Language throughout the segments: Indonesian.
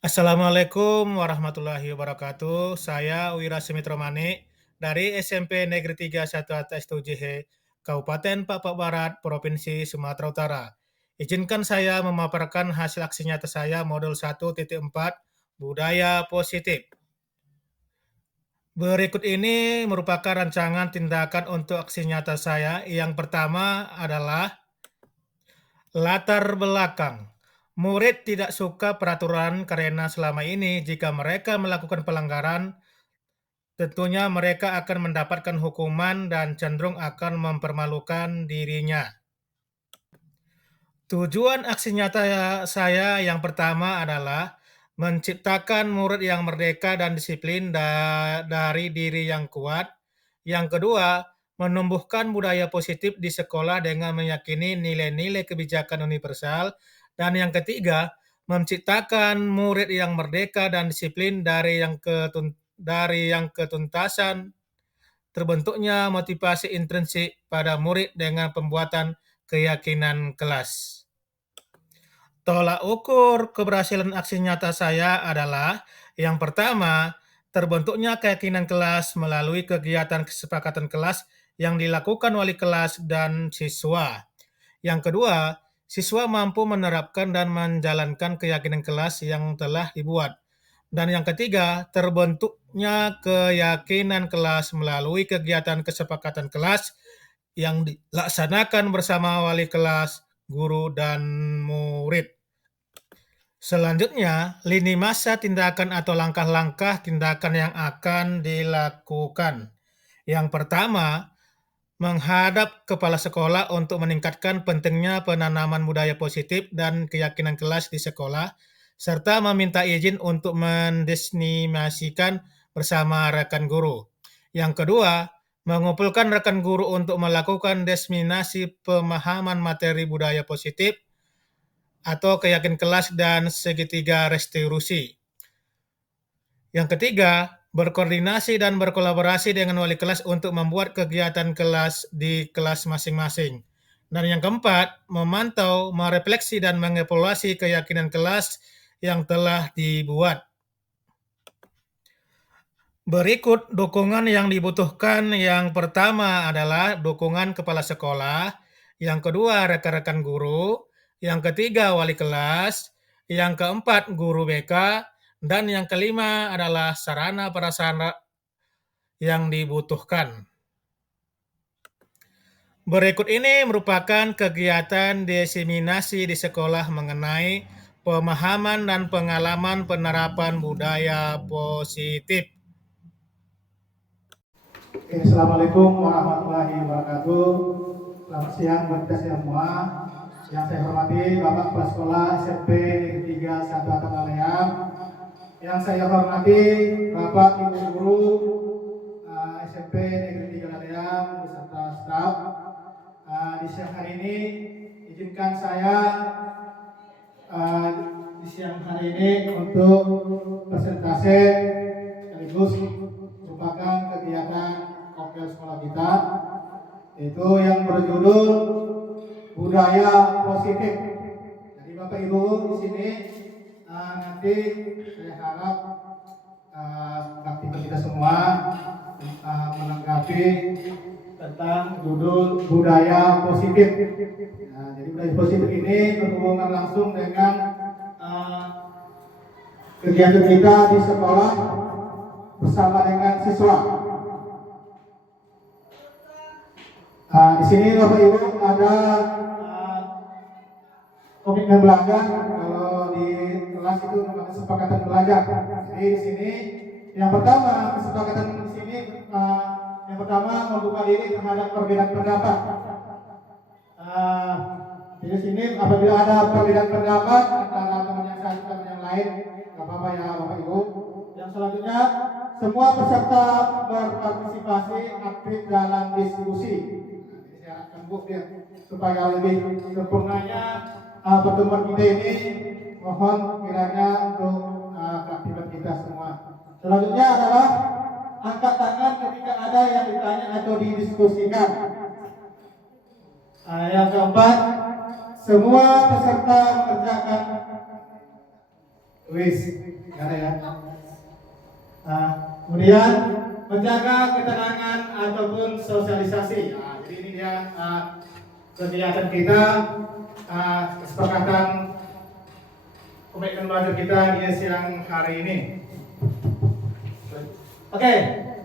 Assalamualaikum warahmatullahi wabarakatuh. Saya Wira Simitro Manik dari SMP Negeri 3 1 Atas 7H, Kabupaten Papua Barat, Provinsi Sumatera Utara. Izinkan saya memaparkan hasil aksi nyata saya modul 1.4 Budaya Positif. Berikut ini merupakan rancangan tindakan untuk aksi nyata saya. Yang pertama adalah latar belakang. Murid tidak suka peraturan karena selama ini jika mereka melakukan pelanggaran, tentunya mereka akan mendapatkan hukuman dan cenderung akan mempermalukan dirinya. Tujuan aksi nyata saya yang pertama adalah menciptakan murid yang merdeka dan disiplin dari diri yang kuat. Yang kedua, menumbuhkan budaya positif di sekolah dengan meyakini nilai-nilai kebijakan universal. Dan yang ketiga, menciptakan murid yang merdeka dan disiplin dari yang ketuntasan terbentuknya motivasi intrinsik pada murid dengan pembuatan keyakinan kelas. Tolak ukur keberhasilan aksi nyata saya adalah yang pertama, terbentuknya keyakinan kelas melalui kegiatan kesepakatan kelas yang dilakukan wali kelas dan siswa. Yang kedua, siswa mampu menerapkan dan menjalankan keyakinan kelas yang telah dibuat. Dan yang ketiga, terbentuknya keyakinan kelas melalui kegiatan kesepakatan kelas yang dilaksanakan bersama wali kelas, guru, dan murid. Selanjutnya, lini masa tindakan atau langkah-langkah tindakan yang akan dilakukan. Yang pertama, menghadap kepala sekolah untuk meningkatkan pentingnya penanaman budaya positif dan keyakinan kelas di sekolah, serta meminta izin untuk mendestinasikan bersama rekan guru. Yang kedua, mengumpulkan rekan guru untuk melakukan diseminasi pemahaman materi budaya positif atau keyakinan kelas dan segitiga restitusi. Yang ketiga, berkoordinasi dan berkolaborasi dengan wali kelas untuk membuat kegiatan kelas di kelas masing-masing. Dan yang keempat, memantau, merefleksi, dan mengevaluasi keyakinan kelas yang telah dibuat. Berikut dukungan yang dibutuhkan. Yang pertama adalah dukungan kepala sekolah, yang kedua rekan-rekan guru, yang ketiga wali kelas, yang keempat guru BK, dan yang kelima adalah sarana prasarana yang dibutuhkan. Berikut ini merupakan kegiatan diseminasi di sekolah mengenai pemahaman dan pengalaman penerapan budaya positif. Assalamualaikum warahmatullahi wabarakatuh. Selamat siang buat kita semua. Yang saya hormati Bapak Kepala Sekolah SMP Negeri 3 1 Atapaleam. Yang saya hormati Bapak Ibu Guru SMP Negeri 3 Laleam beserta staf. Di siang hari ini izinkan saya di siang hari ini untuk presentasi sekaligus merupakan kegiatan koktel sekolah kita, itu yang berjudul budaya positif. Jadi Bapak Ibu di sini nanti saya harap aktivitas kita semua menanggapi tentang judul budaya positif. Jadi budaya positif ini berhubungan langsung dengan kegiatan kita di sekolah bersama dengan siswa. Di sini Bapak Ibu ada komitmen belajar. Kalau di kelas itu namanya kesepakatan belajar. Jadi di sini yang pertama kesepakatan di sini yang pertama membuka diri terhadap perbedaan pendapat. Di sini apabila ada perbedaan pendapat antara teman yang satu dan yang lain, nggak apa-apa ya Bapak Ibu. Yang selanjutnya semua peserta berpartisipasi aktif dalam diskusi. Supaya lebih sempurnanya pertemuan kita ini, mohon kiranya untuk keaktifan kita semua. Selanjutnya adalah angkat tangan ketika ada yang ditanya atau didiskusikan. Yang keempat, semua peserta mengerjakan Wis, nggak ada ya. Kemudian menjaga ketenangan ataupun sosialisasi. Jadi ini dia kegiatan kita, kesepakatan komitmen belajar kita di siang hari ini. Oke,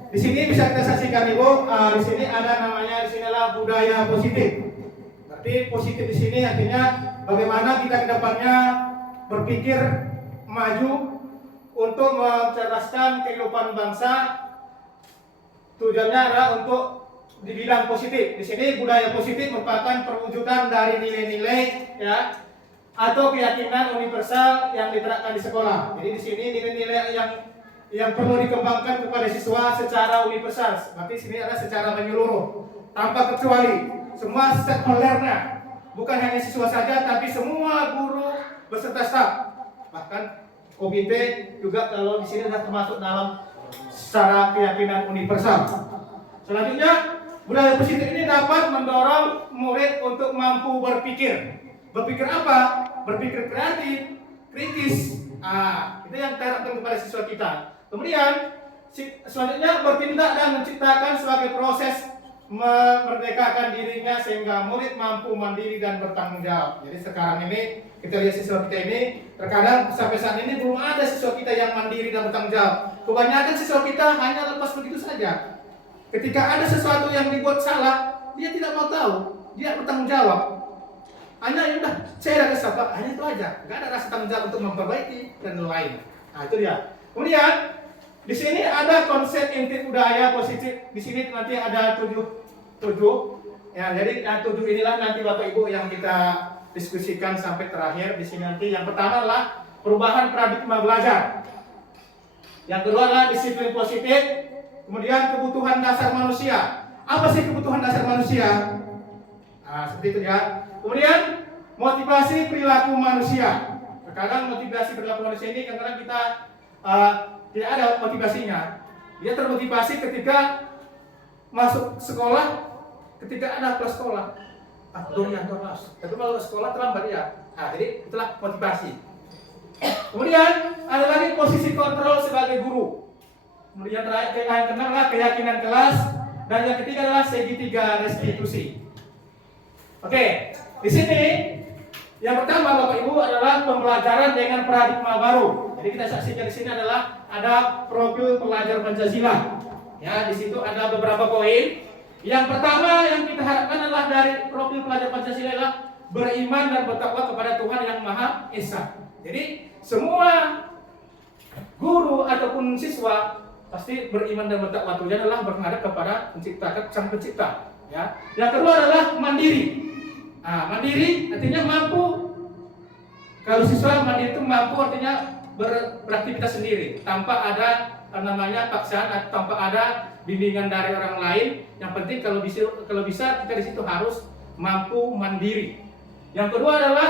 di sini bisa kita saksikan Ibu, di sini ada namanya, di sini adalah budaya positif. Berarti positif di sini artinya bagaimana kita ke depannya berpikir maju untuk mencerdaskan kehidupan bangsa. Tujuannya adalah untuk di bidang positif. Di sini budaya positif merupakan perwujudan dari nilai-nilai ya atau keyakinan universal yang diterapkan di sekolah. Jadi di sini nilai-nilai yang perlu dikembangkan kepada siswa secara universal. Berarti sini adalah secara menyeluruh, tanpa kecuali semua stakeholdernya, bukan hanya siswa saja, tapi semua guru beserta staf, bahkan komite juga kalau di sini sudah termasuk dalam secara keyakinan universal. Selanjutnya, budaya positif ini dapat mendorong murid untuk mampu berpikir. Berpikir apa? Berpikir kreatif, kritis. Itu yang diharapkan kepada siswa kita. Kemudian selanjutnya bertindak dan menciptakan sebagai proses memerdekakan dirinya sehingga murid mampu mandiri dan bertanggung jawab. Jadi sekarang ini kita lihat siswa kita ini terkadang sampai saat ini belum ada siswa kita yang mandiri dan bertanggung jawab. Kebanyakan siswa kita hanya lepas begitu saja. Ketika ada sesuatu yang dibuat salah, dia tidak mau tahu, dia bertanggung jawab. Hanya ya udah, saya dah kesal, hanya itu aja. Enggak ada rasa tanggung jawab untuk memperbaiki dan lain. Itu dia. Kemudian di sini ada konsep inti budaya positif. Di sini nanti ada tujuh. Ya, jadi 7 inilah nanti Bapak Ibu yang kita diskusikan sampai terakhir. Di sini nanti yang pertama adalah perubahan paradigma belajar. Yang kedua adalah disiplin positif. Kemudian kebutuhan dasar manusia. Apa sih kebutuhan dasar manusia? Seperti itu ya. Kemudian motivasi perilaku manusia. Terkadang motivasi perilaku manusia ini kadang-kadang kita tidak ada motivasinya. Dia termotivasi ketika masuk sekolah, ketika ada kelas sekolah. Doyan kelas. Tapi kalau sekolah terlambat ya. Jadi itulah motivasi. Kemudian ada lagi posisi kontrol sebagai guru. Kemudian terakhir yang keenam adalah keyakinan kelas, dan yang ketiga adalah segitiga restitusi. Oke, di sini yang pertama Bapak Ibu adalah pembelajaran dengan paradigma baru. Jadi kita saksikan di sini adalah ada profil pelajar Pancasila. Ya, di situ ada beberapa poin. Yang pertama yang kita harapkan adalah dari profil pelajar Pancasila adalah beriman dan bertakwa kepada Tuhan yang Maha Esa. Jadi semua guru ataupun siswa pasti beriman dan bertakwa. Tujuan adalah menghadap kepada Sang Pencipta. Ya. Yang kedua adalah mandiri. Mandiri artinya mampu. Kalau siswa mandiri itu mampu artinya beraktivitas sendiri tanpa ada paksaan atau tanpa ada bimbingan dari orang lain. Yang penting kalau bisa kita di situ harus mampu mandiri. Yang kedua adalah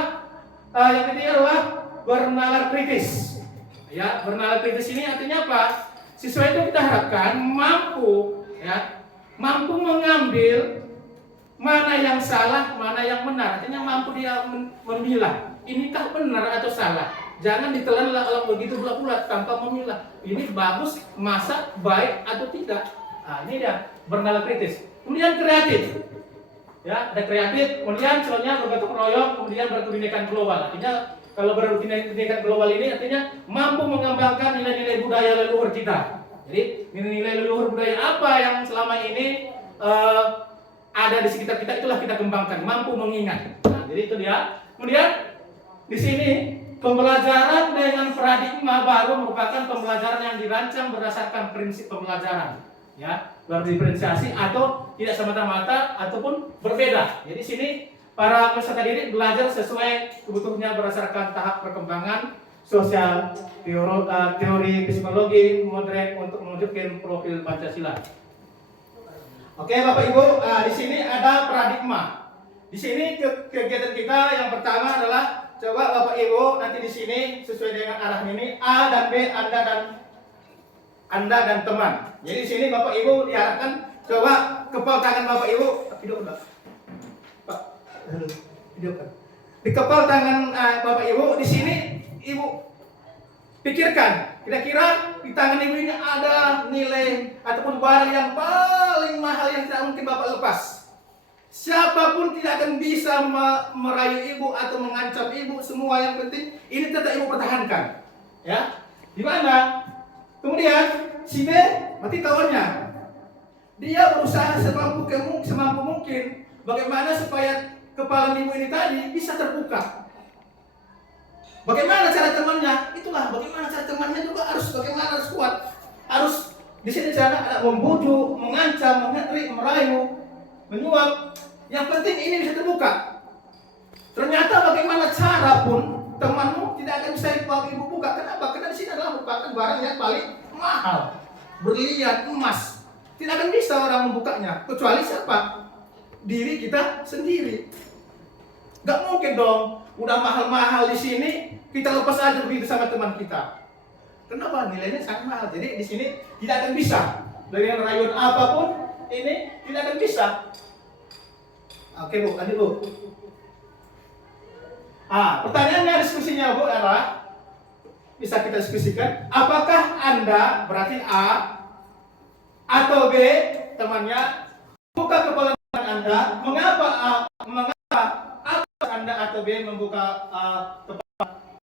yang ketiga adalah bernalar kritis. Ya, bernalar kritis ini artinya apa? Siswa itu kita harapkan mampu mengambil mana yang salah, mana yang benar. Artinya mampu dia memilah. Inikah benar atau salah? Jangan ditelan kalau begitu bulat-bulat tanpa memilah. Ini bagus, masa baik atau tidak. Ini dia bernalar kritis. Kemudian kreatif. Ya, ada kreatif. Kemudian selanjutnya bergotong royong. Kemudian berkebinekaan global. Artinya kalau berkebinekaan global ini artinya mampu mengembangkan nilai-nilai budaya leluhur kita. Jadi nilai-nilai leluhur budaya apa yang selama ini ada di sekitar kita, itulah kita kembangkan, mampu mengingat. Jadi itu dia. Kemudian di sini pembelajaran dengan paradigma baru merupakan pembelajaran yang dirancang berdasarkan prinsip pembelajaran, ya, berdiferensiasi atau tidak semata-mata ataupun berbeda. Jadi sini para peserta didik belajar sesuai kebutuhannya berdasarkan tahap perkembangan sosial, teori psikologi modern untuk mewujudkan profil Pancasila. Oke Bapak Ibu, di sini ada paradigma. Di sini kegiatan kita yang pertama adalah coba Bapak Ibu nanti di sini sesuai dengan arah ini A dan B, Anda dan teman. Jadi di sini Bapak Ibu diharapkan coba kepal tangan Bapak Ibu, hidupkan. Pak, hidupkan. Di kepal tangan Bapak Ibu di sini Ibu Pikirkan, kira-kira di tangan ibu ini ada nilai ataupun barang yang paling mahal yang tidak mungkin Bapak lepas. Siapapun tidak akan bisa merayu ibu atau mengancam ibu. Semua yang penting ini tetap ibu pertahankan. Ya, di mana? Kemudian si B mati kawannya. Dia berusaha semampu mungkin bagaimana supaya kepala ibu ini tadi bisa terbuka. Bagaimana cara temannya? Itulah bagaimana cara temannya juga harus kuat. Harus di sini cara ada membujuk, mengancam, menghetrik, merayu, menyuap. Yang penting ini bisa terbuka. Ternyata bagaimana cara pun temanmu tidak akan bisa ibu buka. Kenapa? Karena di sini adalah merupakan barang yang paling mahal, berlian, emas. Tidak akan bisa orang membukanya kecuali siapa? Diri kita sendiri. Gak mungkin dong, udah mahal-mahal di sini kita lepas aja begitu sama teman kita. Kenapa? Nilainya sangat mahal. Jadi di sini tidak akan bisa. Dengan rayuan apapun ini tidak akan bisa. Oke Bu, lanjut Bu. Pertanyaannya diskusinya Bu adalah bisa kita diskusikan. Apakah Anda berarti A atau B temannya buka kepala Anda? Mengapa Anda atau B membuka kepala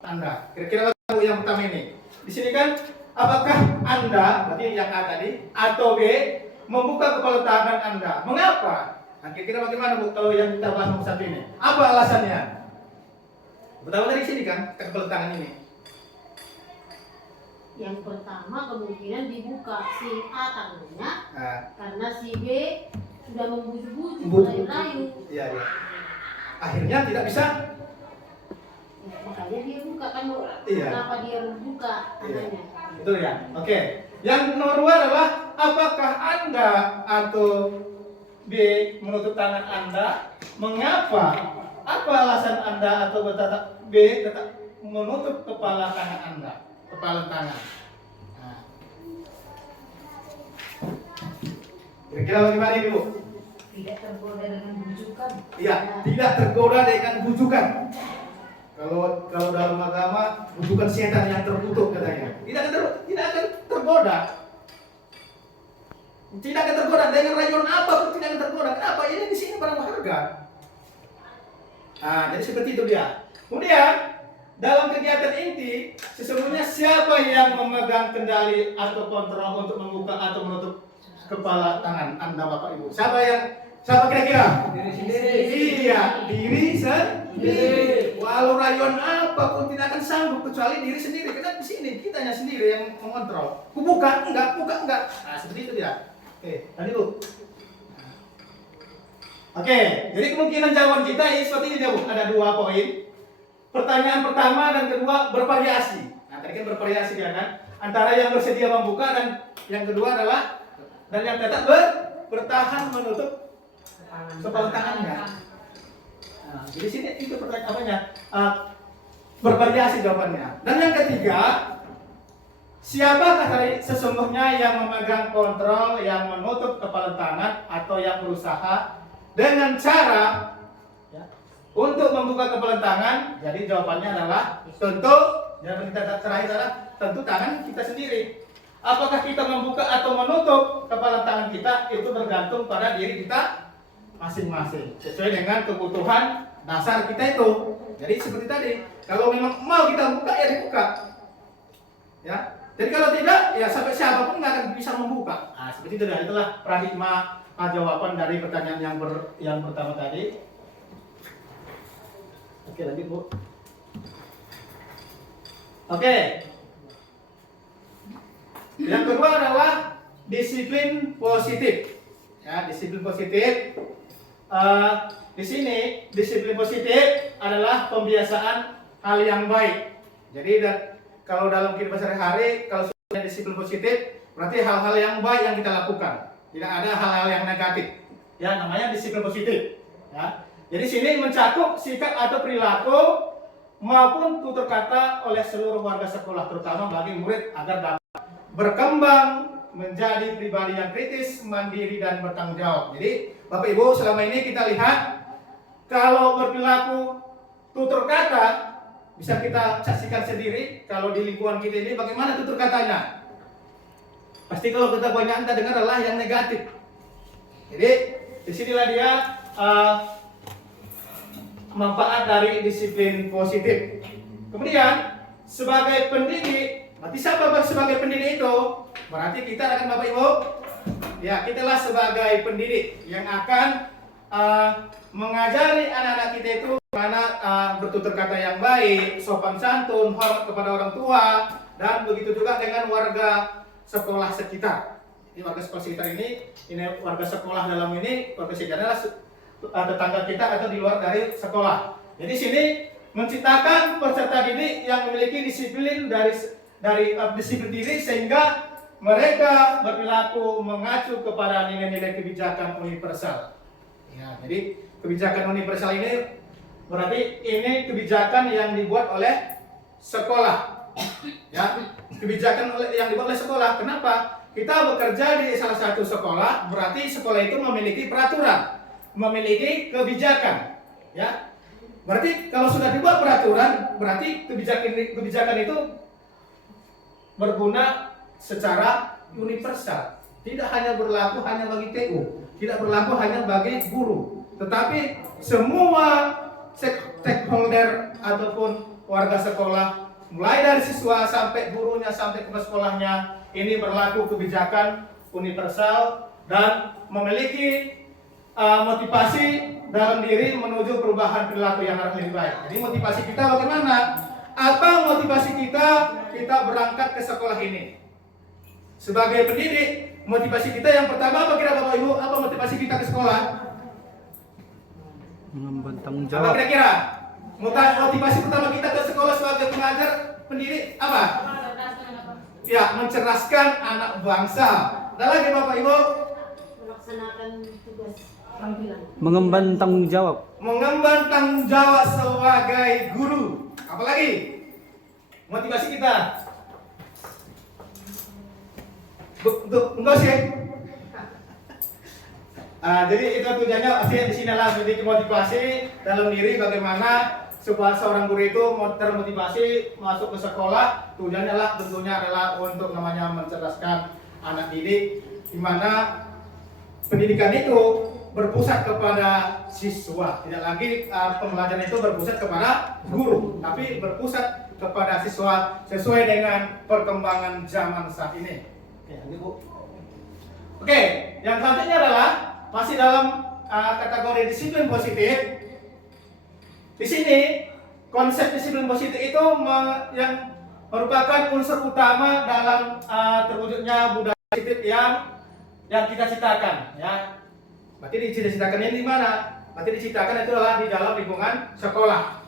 Anda? Kira-kira Bu yang pertama ini. Di sini kan apakah Anda berarti yang A tadi atau B membuka kepala tangan Anda? Mengapa? Kira-kira bagaimana Bu kalau yang kita bahas satu ini? Apa alasannya? Pertama dari sini kan kepala tangan ini. Yang pertama kemungkinan dibuka si A tangannya karena si B sudah membujuk-bujuk merayu-rayu. Iya. Akhirnya tidak bisa. Ya, makanya dia buka kan. Iya. Kenapa dia membuka tangannya? Betul ya. Oke. Yang nomor 2 adalah apakah Anda atau B menutup tangan Anda? Mengapa? Apa alasan Anda atau B tetap menutup kepala tangan Anda? Kepala tangan. Kira-kira bagaimana Ibu? Tidak tergoda dengan bujukan. Iya, tidak tergoda dengan bujukan. Kalau dalam agama bujukan setan yang terkutuk katanya. Tidak akan tergoda. Tidak akan tergoda dengan rayuan apa pun tidak akan tergoda. Kenapa? Ini di sini barang berharga. Jadi seperti itu dia. Kemudian dalam kegiatan inti, sesungguhnya siapa yang memegang kendali atau kontrol untuk membuka atau menutup kepala tangan Anda Bapak Ibu? Siapa kira-kira? Diri sendiri. Iya, diri sendiri. Walau rayuan apapun tidak akan sanggup kecuali diri sendiri. Karena di sini kitanya sendiri yang mengontrol. Buka enggak. Seperti itu dia. Oke, tadi Bu. Oke, jadi kemungkinan jawaban kita ini seperti ini ya Bu. Ada 2 poin. Pertanyaan pertama dan kedua bervariasi. Tadi kan bervariasi dia kan. Antara yang bersedia membuka dan yang kedua adalah dan yang tetap bertahan menutup kepala tangannya. Jadi sini itu pertanyaannya bervariasi jawabannya. Dan yang ketiga, siapakah tadi sesungguhnya yang memegang kontrol, yang menutup kepala tangan atau yang berusaha dengan cara untuk membuka kepala tangan? Jadi jawabannya adalah tentu jawaban kita terakhir adalah tentu tangan kita sendiri. Apakah kita membuka atau menutup kepala tangan kita itu bergantung pada diri kita masing-masing sesuai dengan kebutuhan dasar kita itu. Jadi seperti tadi, kalau memang mau kita buka ya dibuka. Ya. Jadi kalau tidak ya sampai siapapun nggak akan bisa membuka. Seperti itu dah. Itulah paradigma jawaban dari pertanyaan yang pertama tadi. Oke, lanjut Bu. Oke. Yang kedua adalah disiplin positif. Ya, disiplin positif. Di sini disiplin positif adalah pembiasaan hal yang baik. Jadi kalau dalam kehidupan sehari-hari, kalau sudah disiplin positif, berarti hal-hal yang baik yang kita lakukan. Tidak ada hal-hal yang negatif. Ya, namanya disiplin positif. Ya. Jadi sini mencakup sikap atau perilaku maupun tutur kata oleh seluruh warga sekolah, terutama bagi murid agar dapat berkembang menjadi pribadi yang kritis, mandiri dan bertanggung jawab. Jadi Bapak Ibu, selama ini kita lihat kalau berperilaku tutur kata bisa kita saksikan sendiri kalau di lingkungan kita ini bagaimana tutur katanya. Pasti kalau kita banyak kita dengar adalah yang negatif. Jadi disinilah dia manfaat dari disiplin positif. Kemudian sebagai pendidik, berarti siapa sebagai pendidik itu? Berarti kita akan Bapak Ibu, ya kitalah sebagai pendidik yang akan mengajari anak-anak kita itu bagaimana bertutur kata yang baik, sopan santun, hormat kepada orang tua, dan begitu juga dengan warga sekolah sekitar. Ini warga sekolah sekitar ini warga sekolah dalam ini, warga sekitar adalah tetangga kita atau di luar dari sekolah. Jadi sini menciptakan peserta didik yang memiliki disiplin dari disiplin diri sehingga mereka berperilaku mengacu kepada nilai-nilai kebijakan universal. Ya, jadi kebijakan universal ini berarti ini kebijakan yang dibuat oleh sekolah. Ya, kebijakan yang dibuat oleh sekolah. Kenapa? Kita bekerja di salah satu sekolah, berarti sekolah itu memiliki peraturan, memiliki kebijakan. Ya, berarti kalau sudah dibuat peraturan, berarti kebijakan itu berguna secara universal. Tidak hanya berlaku hanya bagi TU, tidak berlaku hanya bagi guru, tetapi semua stakeholder ataupun warga sekolah, mulai dari siswa sampai gurunya sampai ke sekolahnya, ini berlaku kebijakan universal dan memiliki motivasi dalam diri menuju perubahan perilaku yang harus lebih baik. Jadi motivasi kita bagaimana? Apa motivasi kita? Kita berangkat ke sekolah ini. Sebagai pendidik, motivasi kita yang pertama apa kira Bapak Ibu? Apa motivasi kita ke sekolah? Mengemban tanggung Apa jawab. kira-kira? Motivasi pertama kita ke sekolah sebagai pengajar, pendidik apa? Ya, mencerdaskan anak bangsa. Ada lagi Bapak Ibu? Melaksanakan tugas panggilan. Mengemban tanggung jawab. Mengemban tanggung jawab sebagai guru. Apalagi motivasi kita untuk sih. Jadi itu tujuannya pasti di sini lah, jadi motivasi dalam diri bagaimana supaya seorang guru itu termotivasi masuk ke sekolah. Tujuannya lah tentunya adalah untuk namanya mencerdaskan anak didik, di mana pendidikan itu berpusat kepada siswa, tidak lagi pembelajaran itu berpusat kepada guru, tapi berpusat kepada siswa sesuai dengan perkembangan zaman saat ini. Oke, yang selanjutnya adalah masih dalam kategori disiplin positif. Di sini konsep disiplin positif itu yang merupakan unsur utama dalam terwujudnya budaya positif yang kita ciptakan, ya. Berarti diciptakan ini di mana? Berarti diciptakan itu adalah di dalam lingkungan sekolah.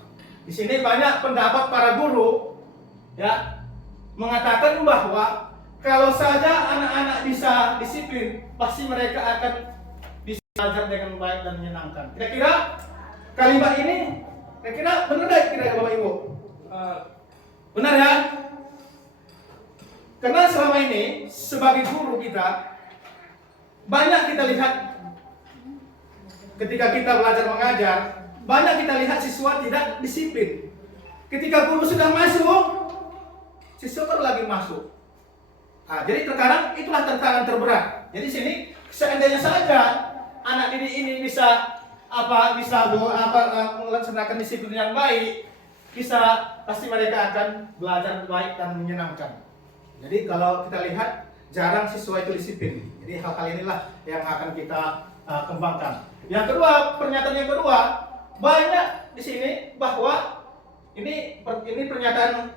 Di sini banyak pendapat para guru, ya, mengatakan bahwa kalau saja anak-anak bisa disiplin, pasti mereka akan bisa belajar dengan baik dan menyenangkan. Kira-kira kalimat ini, kira-kira benar tidak kira-kira Bapak Ibu? Benar ya? Karena selama ini sebagai guru kita banyak kita lihat ketika kita belajar mengajar, banyak kita lihat siswa tidak disiplin. Ketika guru sudah masuk, siswa baru lagi masuk. Jadi terkadang itulah tantangan terberat. Jadi sini seandainya saja anak didik ini bisa melaksanakan disiplin yang baik, pasti mereka akan belajar baik dan menyenangkan. Jadi kalau kita lihat jarang siswa itu disiplin. Jadi hal-hal inilah yang akan kita kembangkan. Yang kedua, pernyataan yang kedua, banyak di sini bahwa ini pernyataan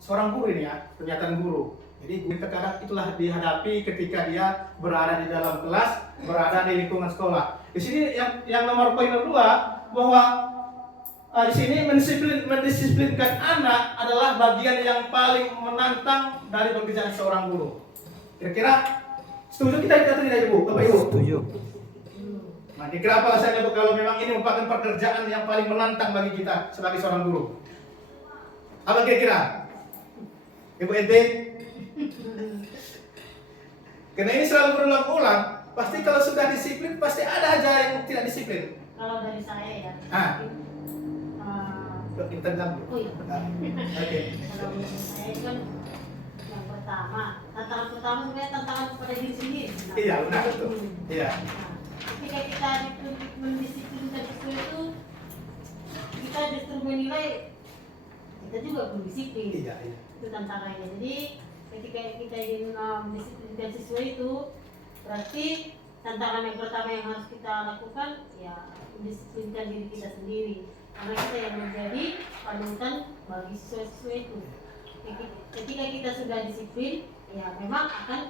seorang guru ini ya, pernyataan guru. Jadi terkadang itulah dihadapi ketika dia berada di dalam kelas, berada di lingkungan sekolah. Di sini yang nomor poin kedua bahwa di sini mendisiplinkan anak adalah bagian yang paling menantang dari pekerjaan seorang guru. Kira-kira setuju kita atau tidak Ibu? Bapak Ibu? Setuju. Nah, kira-kira apa alasannya Bu kalau memang ini merupakan pekerjaan yang paling menantang bagi kita sebagai seorang guru? Apa kira-kira? Ibu ente? Karena ini selalu berulang-ulang, pasti kalau sudah disiplin pasti ada aja yang tidak disiplin. Kalau dari saya ya, Intendam. Oh iya. Oke. Kalau menurut saya kan yang pertama, tantangan pertama sebenarnya tantangan kepada diri sendiri. Iya, benar betul. Iya. Nah, ketika kita dituntut mendisiplinkan siswa itu, kita justru menilai kita juga belum disiplin. Iya. Itu tantangannya. Jadi ketika kita ingin mendisiplinkan siswa itu, berarti tantangan yang pertama yang harus kita lakukan ya mendisiplinkan diri kita sendiri, karena kita yang menjadi panutan bagi siswa-siswa itu. Ketika kita sudah disiplin, ya memang akan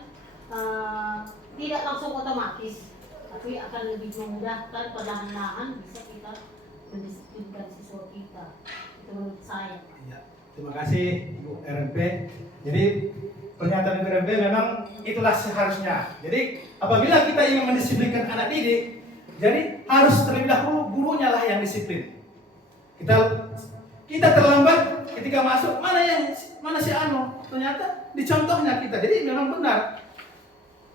tidak langsung otomatis, tapi akan lebih memudahkan, perlahan-lahan bisa kita mendisiplinkan siswa kita. Itu menurut saya. Iya. Terima kasih Ibu RMP. Jadi pernyataan Ibu RMP memang itulah seharusnya. Jadi apabila kita ingin mendisiplinkan anak didik, jadi harus terlebih dahulu gurunya lah yang disiplin. Kita terlambat ketika masuk, mana si Ano? Ternyata dicontohnya kita. Jadi memang benar.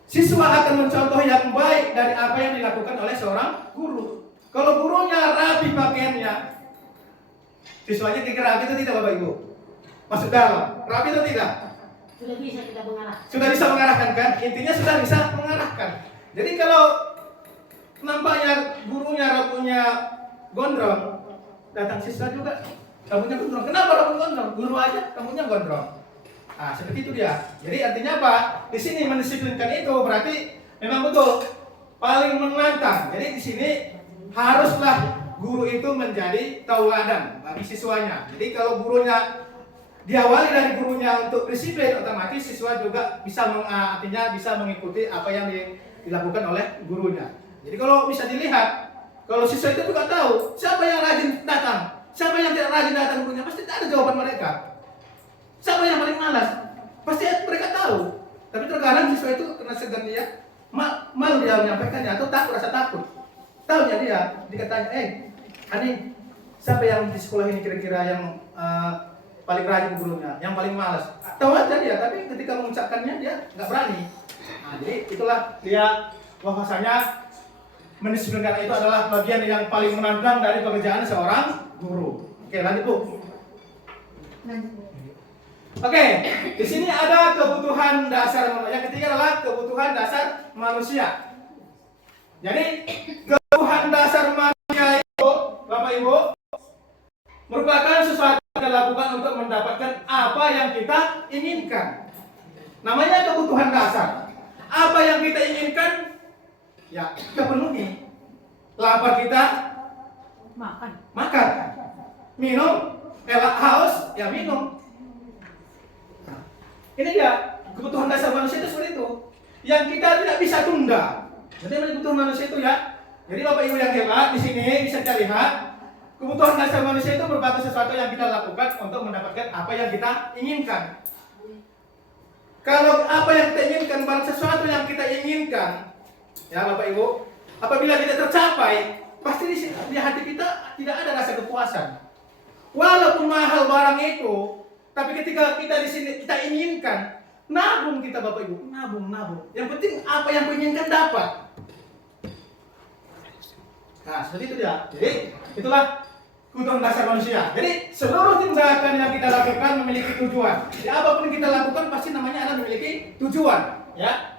Siswa akan mencontoh yang baik dari apa yang dilakukan oleh seorang guru. Kalau gurunya rapi pakaiannya, siswanya kira rapi itu tidak Bapak Ibu? Masuk dalam, rapi itu tidak? Sudah bisa kita mengarahkan. Sudah bisa mengarahkan kan? Intinya sudah bisa mengarahkan. Jadi kalau nampaknya gurunya rambutnya gondrong, datang siswa juga rambutnya gondrong. Kenapa rambut gondrong? Guru aja rambutnya gondrong. Nah, seperti itu dia. Jadi artinya apa? Di sini mendisiplinkan itu berarti memang betul paling menantang. Jadi di sini haruslah guru itu menjadi tauladan bagi siswanya. Jadi kalau gurunya diawali dari gurunya untuk disiplin, otomatis siswa juga bisa artinya bisa mengikuti apa yang dilakukan oleh gurunya. Jadi kalau bisa dilihat, kalau siswa itu juga tahu siapa yang rajin datang, siapa yang tidak rajin datang gurunya, pasti ada jawaban mereka. Siapa yang paling malas, pasti mereka tahu. Tapi terkadang siswa itu kena segan dia, malu dia menyampaikannya atau takut, rasa takut. Tahu dia dikatanya, Hani, siapa yang di sekolah ini kira-kira yang paling rajin gurunya, yang paling malas? Tahu aja dia, tapi ketika mengucapkannya dia nggak berani. Nah, jadi itulah dia bahwasanya mendisiplinkan itu adalah bagian yang paling menantang dari pekerjaan seorang guru. Oke, lanjut Bu. Oke, di sini ada kebutuhan dasar. Yang ketiga adalah kebutuhan dasar manusia. Jadi kebutuhan dasar manusia itu, Bapak Ibu, merupakan sesuatu yang kita lakukan untuk mendapatkan apa yang kita inginkan. Namanya kebutuhan dasar. Apa yang kita inginkan, ya kita penuhi. Lapar kita makan. Minum, haus, ya minum. Ini dia kebutuhan dasar manusia itu seperti itu, yang kita tidak bisa tunda. Jadi kebutuhan manusia itu ya. Jadi Bapak Ibu yang hebat di sini bisa kita lihat, kebutuhan dasar manusia itu merupakan sesuatu yang kita lakukan untuk mendapatkan apa yang kita inginkan. Kalau apa yang kita inginkan, barang sesuatu yang kita inginkan, ya Bapak Ibu, apabila kita tercapai, pasti di hati kita tidak ada rasa kepuasan. Walaupun mahal barang itu, tapi ketika kita di sini kita inginkan, nabung kita Bapak Ibu, nabung. Yang penting apa yang diinginkan dapat. Nah, seperti itu dia. Jadi itulah kebutuhan dasar manusia. Jadi seluruh tindakan yang kita lakukan memiliki tujuan. Jadi apapun yang kita lakukan pasti namanya ada memiliki tujuan, ya.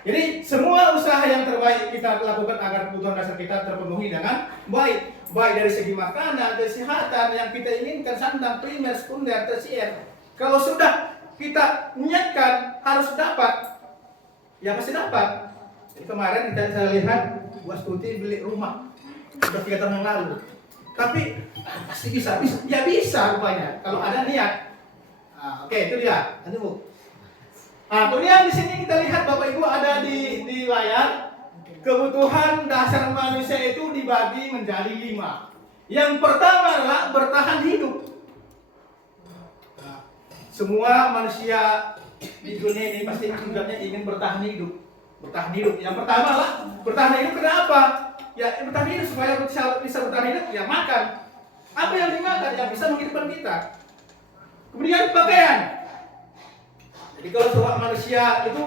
Jadi semua usaha yang terbaik kita lakukan agar kebutuhan dasar kita terpenuhi dengan baik dari segi makanan, kesehatan yang kita inginkan, sandang, primer, sekunder, tersier. Kalau sudah kita niatkan harus dapat, ya pasti dapat. Jadi kemarin saya lihat Bu Astuti beli rumah sudah 3 tahun yang lalu. Tapi pasti bisa rupanya kalau ada niat. Nah, oke, itu dia. Nanti Bu. Nah, kemudian di sini kita lihat Bapak Ibu ada di layar, kebutuhan dasar manusia itu dibagi menjadi 5. Yang pertama adalah bertahan hidup. Nah, semua manusia di dunia ini pasti tujuannya ingin bertahan hidup. Yang pertama adalah bertahan hidup. Kenapa? Ya bertahan hidup supaya bisa bertahan hidup, ya makan. Apa yang dimakan yang bisa menghidupkan kita. Kemudian pakaian. Jadi kalau seorang manusia itu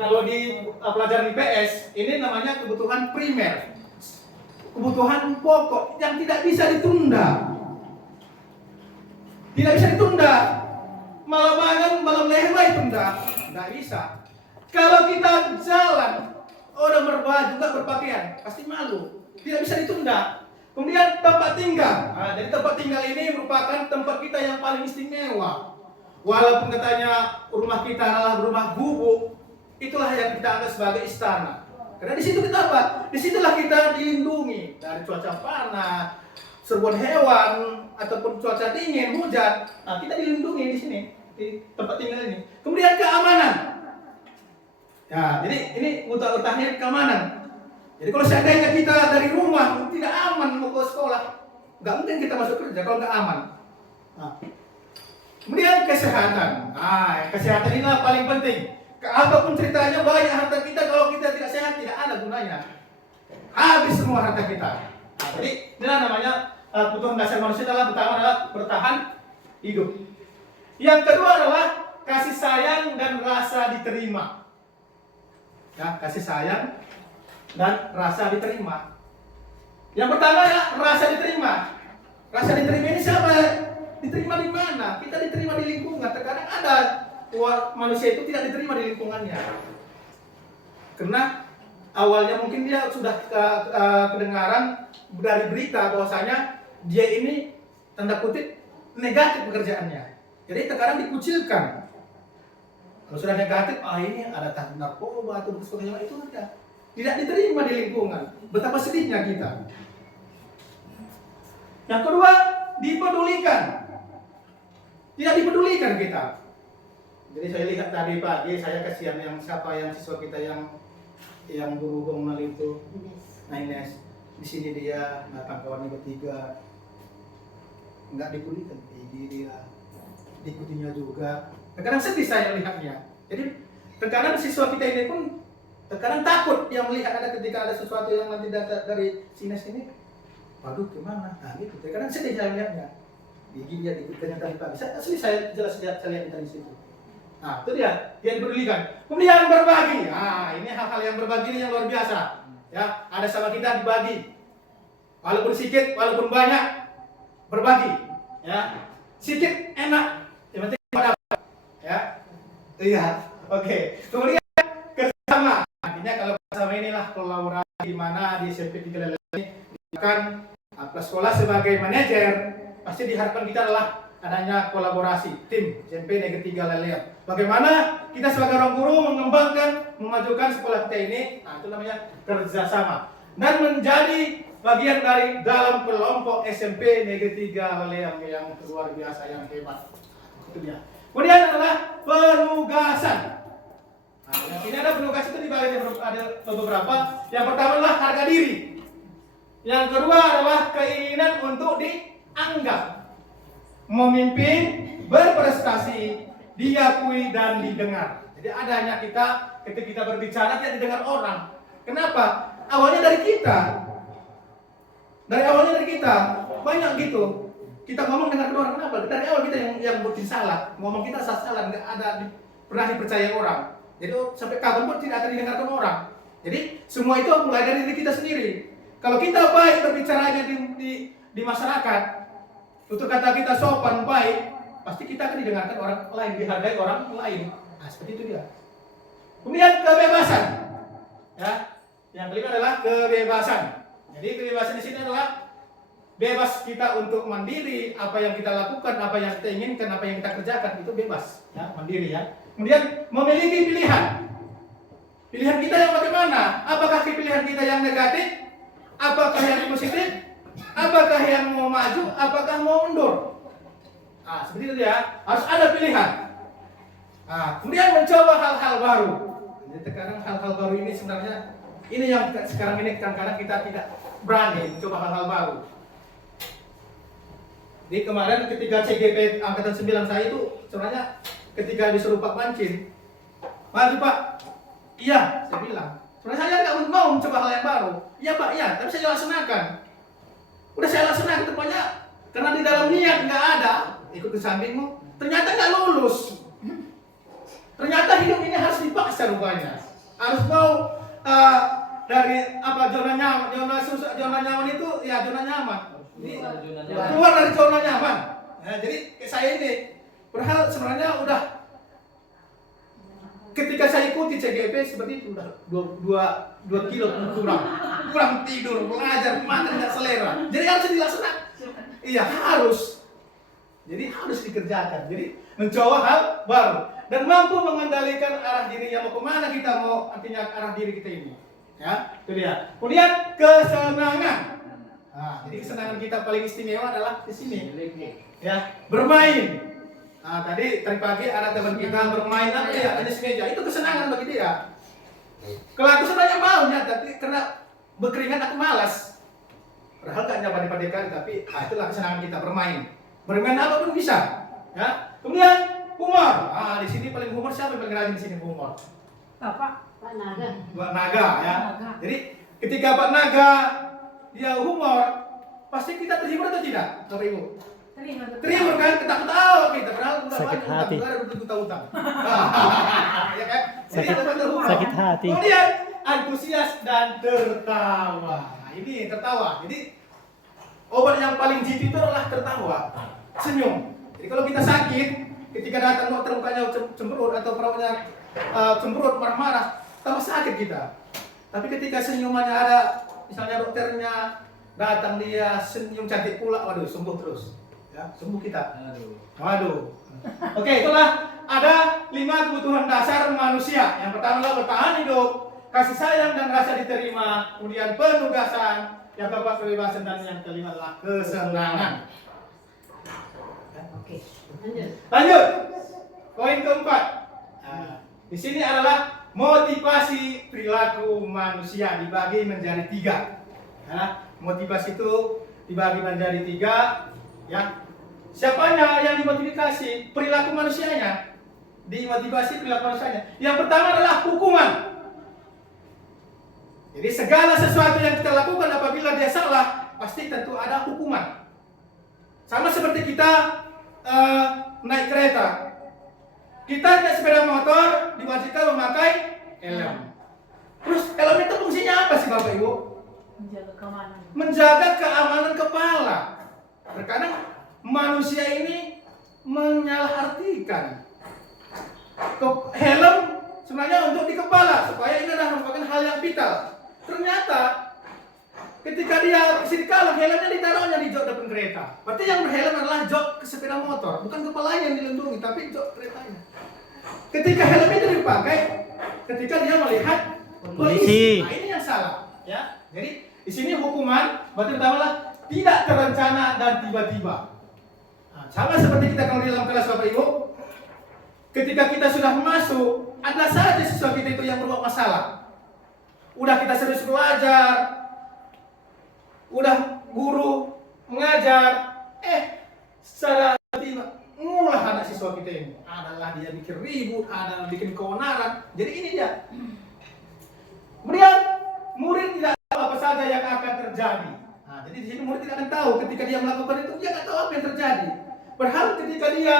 kalau di pelajaran IPS ini namanya kebutuhan primer, kebutuhan pokok yang tidak bisa ditunda. Tidak bisa ditunda. Malam malam, malam lehma ditunda. Tidak bisa. Kalau kita jalan, udah berbaju, nggak berpakaian, pasti malu. Tidak bisa ditunda. Kemudian tempat tinggal. Nah, jadi tempat tinggal ini merupakan tempat kita yang paling istimewa. Walaupun katanya rumah kita adalah rumah gubuk, itulah yang kita anggap sebagai istana. Karena di situ kita apa? Disitulah kita dilindungi dari cuaca panas, serbuan hewan, ataupun cuaca dingin, hujan. Nah, kita dilindungi di sini, di tempat tinggal ini. Kemudian keamanan. Ya, jadi ini utahnya keamanan. Jadi kalau seandainya kita dari rumah tidak aman mau ke sekolah, nggak mungkin kita masuk kerja kalau nggak aman. Nah, kemudian kesehatan. Nah, kesehatan inilah paling penting. Apapun ceritanya banyak harta kita, kalau kita tidak sehat tidak ada gunanya. Habis semua harta kita. Nah, jadi inilah namanya kebutuhan dasar manusia adalah pertama adalah bertahan hidup. Yang kedua adalah kasih sayang dan rasa diterima. Ya, kasih sayang dan rasa diterima. Yang pertama ya rasa diterima. Rasa diterima ini siapa? Diterima di mana? Kita diterima di lingkungan. Terkadang ada manusia itu tidak diterima di lingkungannya. Karena awalnya mungkin dia sudah kedengaran dari berita bahwasanya dia ini tanda kutip negatif pekerjaannya. Jadi terkadang dikucilkan. Kalau sudah negatif, ini ada narkoba atau sebagainya, itu tidak diterima di lingkungan. Betapa sedihnya kita. Yang kedua, dipedulikan. Tidak dipedulikan kita. Jadi saya lihat tadi pagi, saya kasihan yang siswa kita yang berhubung itu, Ines. Di sini dia datang kawannya bertiga, nggak dipedulikan. Dia diikutinya juga. Terkadang sedih saya lihatnya. Jadi terkadang siswa kita ini pun terkadang takut yang melihat ketika ada sesuatu yang nanti datang dari Ines ini. Waduh, gimana? Nah gitu. Terkadang sedih saya lihatnya. Gigi dia diikutkan tadi pagi. Saya jelas lihat di situ. Nah, itu dia dipedulikan. Kemudian berbagi. Nah, ini hal-hal yang berbagi ini yang luar biasa. Ya, ada sama kita dibagi. Walaupun sedikit, walaupun banyak, berbagi. Ya, sedikit enak. Yang penting dapat. Ya, iya. Oke. Kemudian kerjasama. Artinya kalau bersama inilah kolaborasi di mana di SMP 3 Lele ini akan sekolah sebagai manajer pasti diharapkan kita adalah adanya kolaborasi tim SMP Negeri 3 Lelean. Bagaimana kita sebagai orang guru mengembangkan, memajukan sekolah kita ini, nah itu namanya kerjasama. Dan menjadi bagian dari dalam kelompok SMP Negeri 3 Lelean yang luar biasa, yang hebat. Itu dia. Kemudian adalah penugasan. Nah, yang sini ada penugasan itu dibagi ada beberapa. Yang pertama adalah harga diri. Yang kedua adalah keinginan untuk dianggap, memimpin, berprestasi, diakui dan didengar. Jadi adanya kita ketika kita berbicara tidak didengar orang. Kenapa? Awalnya dari kita. Banyak gitu. Kita ngomong dengan orang, kenapa? Dari awal kita yang bikin salah. Ngomong kita salah, nggak ada pernah dipercaya orang. Jadi sampai kapan pun tidak akan didengarkan orang. Jadi semua itu mulai dari diri kita sendiri. Kalau kita baik berbicaranya di masyarakat, tutur kata kita sopan, baik, pasti kita akan didengarkan orang lain, dihargai orang lain. Nah, seperti itu dia. Kemudian kebebasan. Ya, yang kelima adalah kebebasan. Jadi kebebasan di sini adalah bebas kita untuk mandiri, apa yang kita lakukan, apa yang kita inginkan, apa yang kita kerjakan itu bebas, ya, mandiri ya. Kemudian memiliki pilihan. Pilihan kita yang bagaimana? Apakah pilihan kita yang negatif? Apakah yang positif? Apakah yang mau maju? Apakah mau mundur? Nah, seperti itu ya. Harus ada pilihan. Nah, kemudian mencoba hal-hal baru. Jadi terkadang hal-hal baru ini sebenarnya ini yang sekarang ini kadang-kadang kita tidak berani mencoba hal-hal baru. Jadi kemarin ketika CGP angkatan 9 saya itu sebenarnya ketika disuruh Pak Mancin, maju Pak. Iya, saya bilang. Sebenarnya saya nggak mau mencoba hal yang baru. Iya Pak, iya, tapi saya laksanakan. Udah saya laksanakan ternyata karena di dalam niat nggak ada, ikut ke sampingmu, ternyata nggak lulus. Ternyata hidup ini harus dipaksa rupanya. Harus mau dari apa zona nyaman itu ya zona nyaman. Jadi, keluar dari zona nyaman. Nah, jadi kayak saya ini, padahal sebenarnya udah ketika saya ikuti CGP seperti itu udah 2 kilo kurang tidur, mengajar, makan tidak selera. Jadi harus dilaksanakan. Iya harus. Jadi harus dikerjakan. Jadi mencoba hal baru dan mampu mengendalikan arah dirinya mau kemana kita mau artinya arah diri kita ini. Ya, itu dia. Kemudian kesenangan. Nah, jadi kesenangan kita paling istimewa adalah di sini. Ya, bermain. Nah, tadi pagi ada teman kita bermain apa ya, tenis meja. Itu kesenangan bagi dia. Kalau aku sebenarnya maunya, tapi karena berkeringat aku malas. Padahal gak nyaman pada tapi itulah kesenangan kita bermain. Bermain apapun bisa. Ya. Kemudian humor. Ah, di sini paling humor siapa yang paling rajin di sini humor? Pak Naga. Pak Naga ya. Jadi ketika Pak Naga dia humor, pasti kita terhibur atau tidak, Bapak Ibu? Terhibur kan, ketawa-ketawa kita, padahal udah sakit banyak hati. utang, udah utang-utang. Ya kan? Jadi Sakit- kita terhibur. sakit hati. Kemudian antusias dan tertawa. Nah, ini tertawa. Jadi obat yang paling jitu itu adalah tertawa, senyum. Jadi kalau kita sakit, ketika datang dokter mukanya cemberut atau perawatnya cemberut marah-marah, tambah sakit kita. Tapi ketika senyumannya ada, misalnya dokternya datang dia senyum cantik pula, waduh sembuh terus. Ya, sembuh kita. Waduh. Oke, itulah ada 5 kebutuhan dasar manusia. Yang pertama adalah bertahan hidup, kasih sayang dan rasa diterima, kemudian penugasan, yang keempat kebebasan, dan yang kelima adalah kesenangan. Oke, lanjut. Lanjut. Poin keempat. Nah, di sini adalah motivasi perilaku manusia dibagi menjadi 3. Nah, motivasi itu dibagi menjadi 3. Ya. Siapanya yang dimotivasi? Perilaku manusianya. Dimotivasi perilaku manusianya. Yang pertama adalah hukuman. Jadi segala sesuatu yang kita lakukan apabila dia salah, pasti tentu ada hukuman. Sama seperti kita naik kereta. Kita naik sepeda motor diwajibkan memakai helm. Terus helm itu fungsinya apa sih Bapak Ibu? Menjaga keamanan kepala. Terkadang manusia ini menyalahartikan helm sebenarnya untuk di kepala supaya ini adalah merupakan hal yang vital. Ternyata ketika dia isi kalung, helmnya ditaruhnya di jok depan kereta. Berarti yang berhelm adalah jok ke sepeda motor, bukan kepalanya yang dilindungi, tapi jok keretanya. Ketika helm itu dipakai, ketika dia melihat polisi, nah ini yang salah. Ya, jadi di sini hukuman berarti pertama tidak terencana dan tiba-tiba. Nah, sama seperti kita kalau di dalam kelas Bapak Ibu, ketika kita sudah masuk, ada saja siswa kita itu yang berbuat masalah. Udah kita serius belajar, udah guru mengajar, secara tiba ngulah anak siswa kita ini. Adalah dia bikin ribut, adalah bikin keonaran. Jadi ini dia. Kemudian murid tidak tahu apa saja yang akan terjadi. Nah, jadi di sini murid tidak akan tahu ketika dia melakukan itu, dia nggak tahu apa yang terjadi. Padahal ketika dia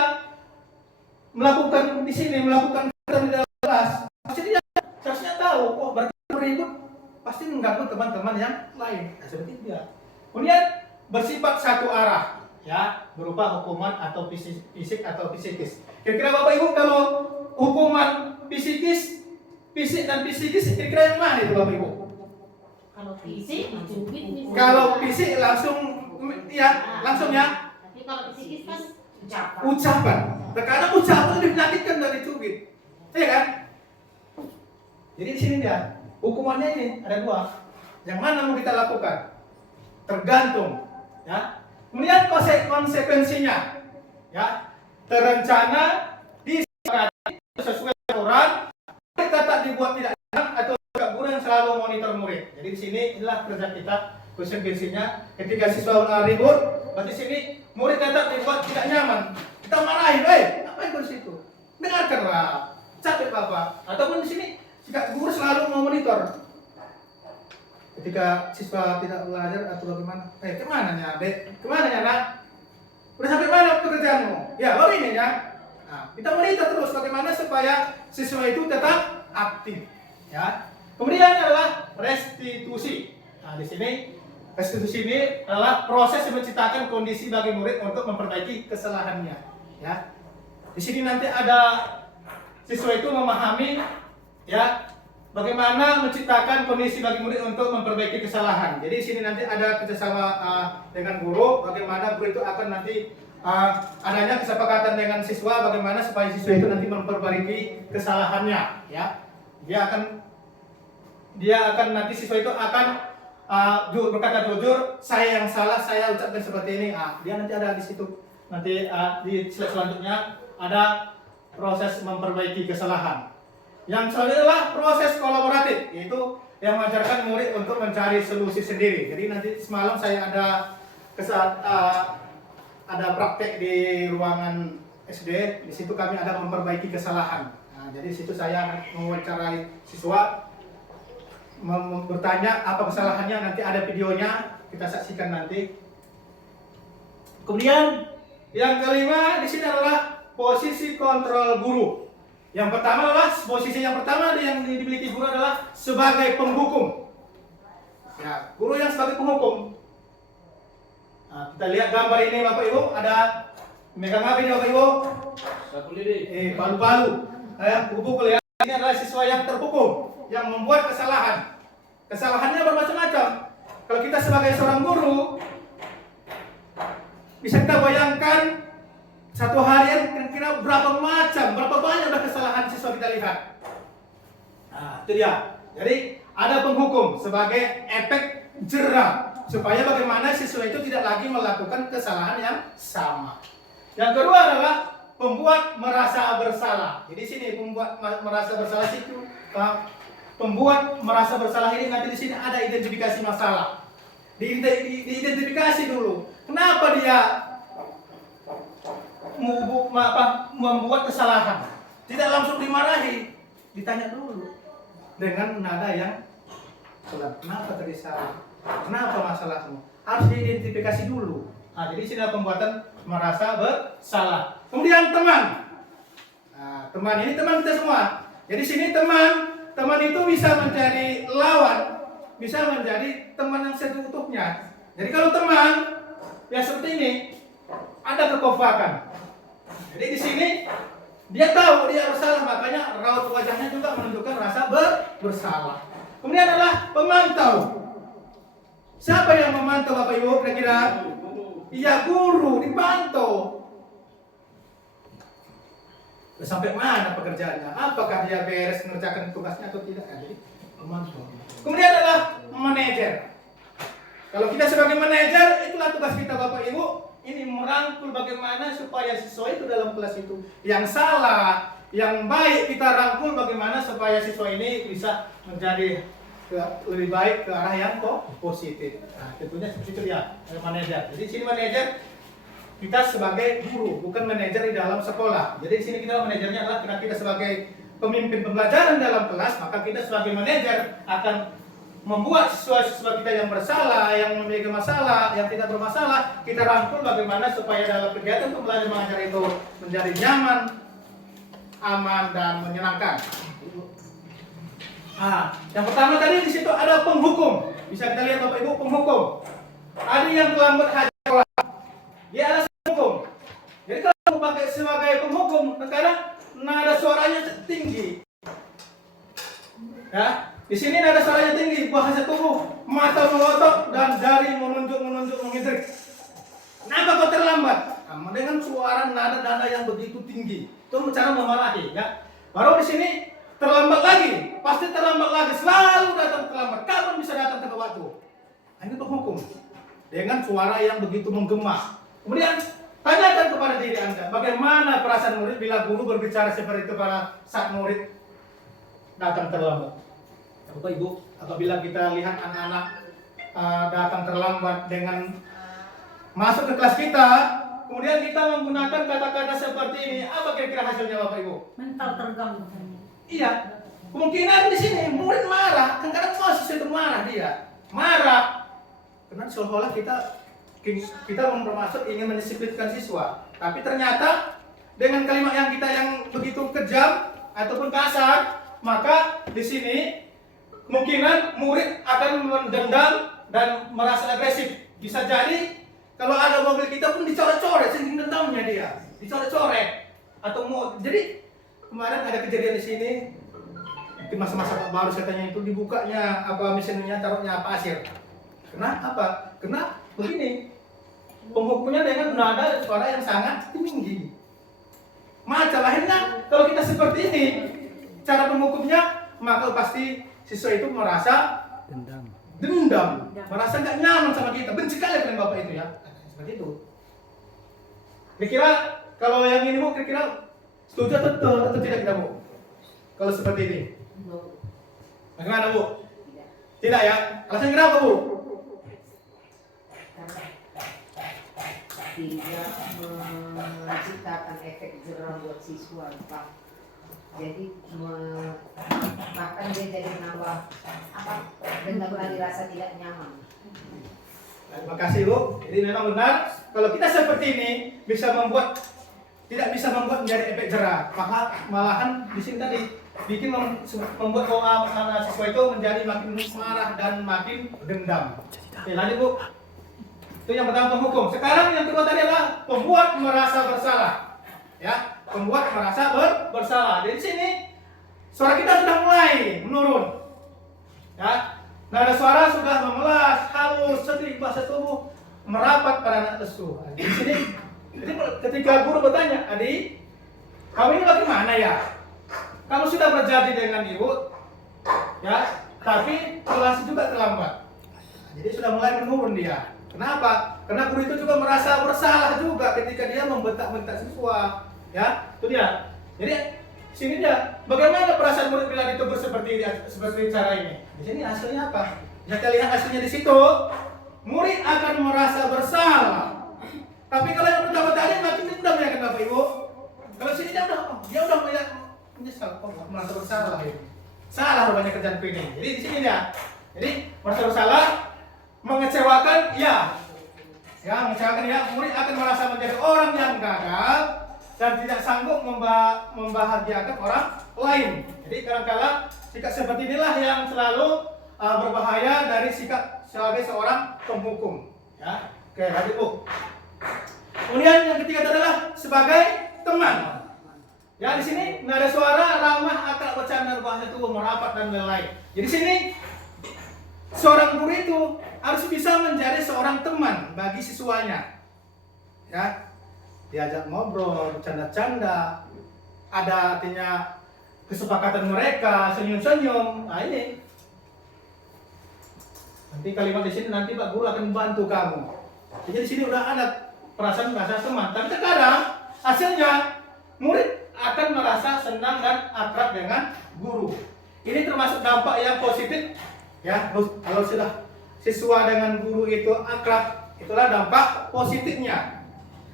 melakukan di sini, melakukan di dalam kelas, pasti dia seharusnya tahu, oh berarti ribut pasti mengganggu teman-teman yang lain. Nah, seperti itu ya. Kemudian bersifat satu arah, ya, berupa hukuman atau fisik atau psikis. Kira-kira Bapak Ibu kalau hukuman fisik dan psikis, kira-kira yang mana itu Bapak Ibu? Kalau fisik dicubit misalnya. Kalau fisik langsung ya, langsung ya. Tapi kalau psikis kan Ucapan. Terkadang ucapan lebih menyakitkan dari cubit. Iya kan? Jadi di sini dia. Hukumannya ini ada 2. Yang mana mau kita lakukan? Tergantung, ya. Kemudian konsekuensinya, ya. Terencana, disepakati sesuai aturan, tak dibuat tidak enak atau guru yang selalu monitor murid. Jadi di sini inilah kerja kita. Konsekuensinya, ketika siswa ribut, berarti sini murid tetap dibuat tidak nyaman. Kita marahin, ngapain kau di situ? Dengarkanlah, capek Bapak. Ataupun di sini jika guru selalu memonitor. Ketika siswa tidak belajar atau bagaimana? Kemana ya, Dek? Kemana ya, Nak? Udah sampai mana pekerjaanmu? Ya, baru ini ya. Nah, kita monitor terus bagaimana supaya siswa itu tetap aktif. Ya. Kemudian adalah restitusi. Nah, di sini Restitusi ini adalah proses yang menciptakan kondisi bagi murid untuk memperbaiki kesalahannya. Ya, di sini nanti ada siswa itu memahami ya bagaimana menciptakan kondisi bagi murid untuk memperbaiki kesalahan. Jadi di sini nanti ada kerjasama dengan guru, bagaimana guru itu akan nanti adanya kesepakatan dengan siswa, bagaimana supaya siswa itu nanti memperbaiki kesalahannya. Ya, dia akan nanti siswa itu akan berkata jujur, saya yang salah, saya ucapkan seperti ini. Dia nanti ada di situ. Nanti di slide selanjutnya ada proses memperbaiki kesalahan. Yang selanjutnya adalah proses kolaboratif, yaitu yang mengajarkan murid untuk mencari solusi sendiri. Jadi nanti semalam saya ada praktek di ruangan SD. Di situ kami ada memperbaiki kesalahan. Jadi di situ saya mewawancarai siswa, bertanya apa kesalahannya, nanti ada videonya, kita saksikan nanti. Kemudian yang kelima di sini adalah posisi kontrol guru. Yang pertama adalah posisi yang pertama yang dimiliki guru adalah sebagai penghukum. Ya, guru yang sebagai penghukum. Kita lihat gambar ini Bapak Ibu, ada megang apa ini Bapak Ibu? Palu-palu. Pukul ya. Ini adalah siswa yang terhukum, yang membuat kesalahan. Kesalahannya bermacam-macam. Kalau kita sebagai seorang guru, bisa kita bayangkan satu harian kira-kira berapa banyak udah kesalahan siswa kita lihat. Itu dia. Jadi ada penghukum sebagai efek jera supaya bagaimana siswa itu tidak lagi melakukan kesalahan yang sama. Yang kedua adalah pembuat merasa bersalah. Jadi sini pembuat merasa bersalah itu pembuat merasa bersalah ini nanti di sini ada identifikasi masalah. Diidentifikasi dulu. Kenapa dia membuat kesalahan? Tidak langsung dimarahi, ditanya dulu dengan nada yang pelan. Kenapa tadi salah? Kenapa masalahmu? Harus diidentifikasi dulu. Jadi sini ada pembuatan merasa bersalah. Kemudian teman. Teman ini teman kita semua. Jadi sini teman itu bisa menjadi lawan, bisa menjadi teman yang seutuhnya. Jadi kalau teman ya seperti ini, ada kekompakan. Jadi di sini dia tahu dia bersalah, makanya raut wajahnya juga menunjukkan rasa bersalah. Kemudian adalah pemantau. Siapa yang memantau Bapak Ibu kira-kira? Iya, guru dipantau. Sampai mana pekerjaannya? Apakah dia beres mengerjakan tugasnya atau tidak? Jadi memantau. Kemudian adalah manajer. Kalau kita sebagai manajer, itulah tugas kita Bapak Ibu. Ini merangkul bagaimana supaya siswa itu dalam kelas itu yang salah, yang baik kita rangkul bagaimana supaya siswa ini bisa menjadi lebih baik ke arah yang positif. Tentunya seperti itu ya, manajer. Jadi sini manajer kita sebagai guru, bukan manajer di dalam sekolah. Jadi di sini kita manajernya adalah kita sebagai pemimpin pembelajaran dalam kelas, maka kita sebagai manajer akan membuat siswa-siswa kita yang bersalah, yang memiliki masalah, yang tidak bermasalah, kita rangkul bagaimana supaya dalam kegiatan pembelajaran mengajar itu menjadi nyaman, aman, dan menyenangkan. Yang pertama tadi di situ ada penghukum. Bisa kita lihat Bapak Ibu, penghukum. Ada yang terlambat hadir sekolah. Dia adalah penghukum. Jadi kalau pakai sebagai penghukum, terkadang nada suaranya tinggi. Ya, di sini nada suaranya tinggi, bahasa tubuh, mata melotot dan jari menunjuk mengintrik. Kenapa kau terlambat? Dengan suara nada yang begitu tinggi, itu cara memarahi. Ya, baru di sini terlambat lagi, pasti terlambat lagi, selalu datang terlambat. Kapan bisa datang tepat waktu? Ini penghukum dengan suara yang begitu menggema. Kemudian tanyakan kepada diri Anda, bagaimana perasaan murid bila guru berbicara seperti itu pada saat murid datang terlambat. Bapak Ibu, apabila kita lihat anak-anak datang terlambat dengan masuk ke kelas kita, kemudian kita menggunakan kata-kata seperti ini, apa kira-kira hasilnya Bapak Ibu? Mental terganggu. Iya, kemungkinan di sini murid marah, kadang siswa itu marah dia, marah, karena seolah-olah kita bermaksud ingin mendisiplinkan siswa, tapi ternyata dengan kalimat yang kita yang begitu kejam ataupun kasar, maka di sini kemungkinan murid akan mendendam dan merasa agresif. Bisa jadi kalau ada mobil kita pun dicoret-coret, saking dendamnya dia, dicoret-coret. Atau mau, jadi kemarin ada kejadian di sini, di masa-masa baru katanya itu dibukanya apa mesinnya, taruhnya pasir. Kenapa? Karena begini, penghukumnya dengan nada suara yang sangat tinggi. Masalahnya kalau kita seperti ini, cara penghukumnya, maka pasti siswa itu merasa dendam, merasa nggak nyaman sama kita, benci kali dengan bapak itu ya, seperti itu. Kira-kira kalau yang ini Bu, kira-kira setuju atau tidak kita Bu? Kalau seperti ini, bagaimana Bu? Tidak ya? Alasan kenapa Bu? Tidak menciptakan efek jerah buat siswa, Pak. Jadi bahkan dia jadi menambah dendam dan dirasa tidak nyaman. Terima kasih Bu. Jadi memang benar kalau kita seperti ini tidak bisa membuat menjadi efek jerah. Malahan di sini tadi bikin membuat anak siswa itu menjadi makin marah dan makin dendam. Oke, lanjut Bu. Itu yang pertama penghukum. Sekarang yang kedua tadi adalah pembuat merasa bersalah. Ya, pembuat merasa bersalah. Di sini suara kita sudah mulai menurun. Ya, nada suara sudah memelas, halus, sedikit bahasa tubuh merapat pada anak lesu. Di sini, jadi ketika guru bertanya, adik, kamu ini bagaimana ya? Kamu sudah berjanji dengan ibu, ya, tapi kelas juga terlambat. Jadi sudah mulai menurun dia. Kenapa? Karena guru itu juga merasa bersalah juga ketika dia membentak-bentak siswa. Ya, itu dia. Jadi sini dia, bagaimana perasaan murid bila ditegur seperti cara ini? Di sini hasilnya apa? Kita lihat hasilnya di situ. Murid akan merasa bersalah. Tapi kalau yang pertama tadi makin dendam ya kan Bapak Ibu. Kalau sini dia udah menyesal, merasa bersalah ini. Salah rupanya kerjaan ini. Jadi di sini dia. Jadi merasa bersalah, mengecewakan, ya, mengecewakan ya. Murid akan merasa menjadi orang yang gagal dan tidak sanggup membahagiakan orang lain. Jadi kadang-kala sikap seperti inilah yang selalu berbahaya dari sikap sebagai seorang penghukum. Ya, oke, lanjut Bu. Kemudian yang ketiga adalah sebagai teman. Ya, di sini nada suara ramah, akrab, bercanda, bahasa tubuh merapat dan lain-lain. Jadi sini seorang guru itu harus bisa menjadi seorang teman bagi siswanya. Ya, diajak ngobrol, bercanda-canda, ada artinya kesepakatan mereka, senyum-senyum. Nah ini. Nanti kalimat di sini nanti Pak Guru akan membantu kamu. Jadi di sini udah ada perasaan teman. Tapi terkadang hasilnya murid akan merasa senang dan akrab dengan guru. Ini termasuk dampak yang positif. Ya, kalau sudah siswa dengan guru itu akrab, itulah dampak positifnya.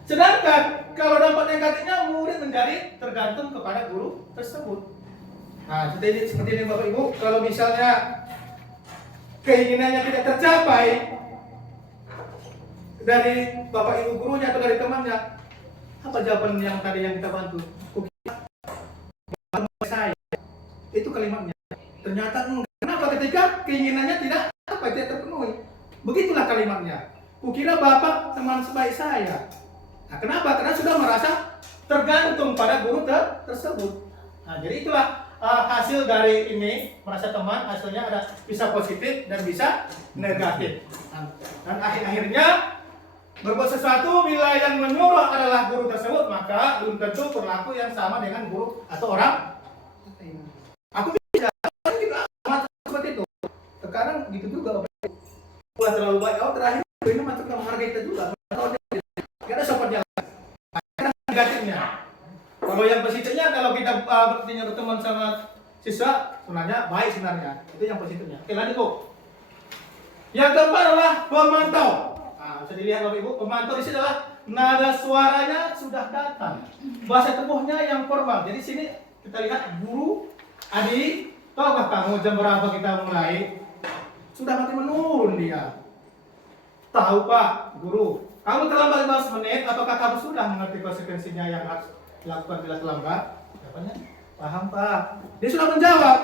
Sedangkan kalau dampak negatifnya, murid menjadi tergantung kepada guru tersebut. Nah, seperti ini Bapak Ibu, kalau misalnya keinginannya tidak tercapai dari Bapak Ibu gurunya atau dari temannya, apa jawaban yang tadi yang kita bantu? Saya, itu kalimatnya. Ternyata enggak. Kenapa? Ketika keinginannya tidak terpenuhi. Begitulah kalimatnya. Kukira Bapak teman sebaik saya. Nah, kenapa? Karena sudah merasa tergantung pada guru tersebut. Nah, jadi itulah hasil dari ini, merasa teman, hasilnya ada bisa positif dan bisa negatif. Dan akhir-akhirnya berbuat sesuatu bila yang menyuruh adalah guru tersebut, maka belum tentu berlaku yang sama dengan guru atau orang. Aku bisa seperti itu. Terkadang gitu juga. Buat terlalu baik, terakhir ini masuk ke harga kita juga. Kita seperti negatifnya. Kalau yang positifnya, kalau kita berteman sama siswa, sebenarnya baik sebenarnya. Itu yang positifnya. Oke, lanjut Bu. Yang keempat adalah pemantau. Nah, bisa dilihat Bapak Ibu, pemantau di sini adalah nada suaranya sudah datang. Bahasa tubuhnya yang formal. Jadi sini kita lihat guru, adik, tahukah kamu jam berapa kita mulai? Sudah makin menurun dia. Tahu Pak, guru. Kamu terlambat 15 menit, apakah kamu sudah mengerti konsekuensinya yang harus dilakukan bila terlambat? Jawabannya, paham Pak. Dia sudah menjawab.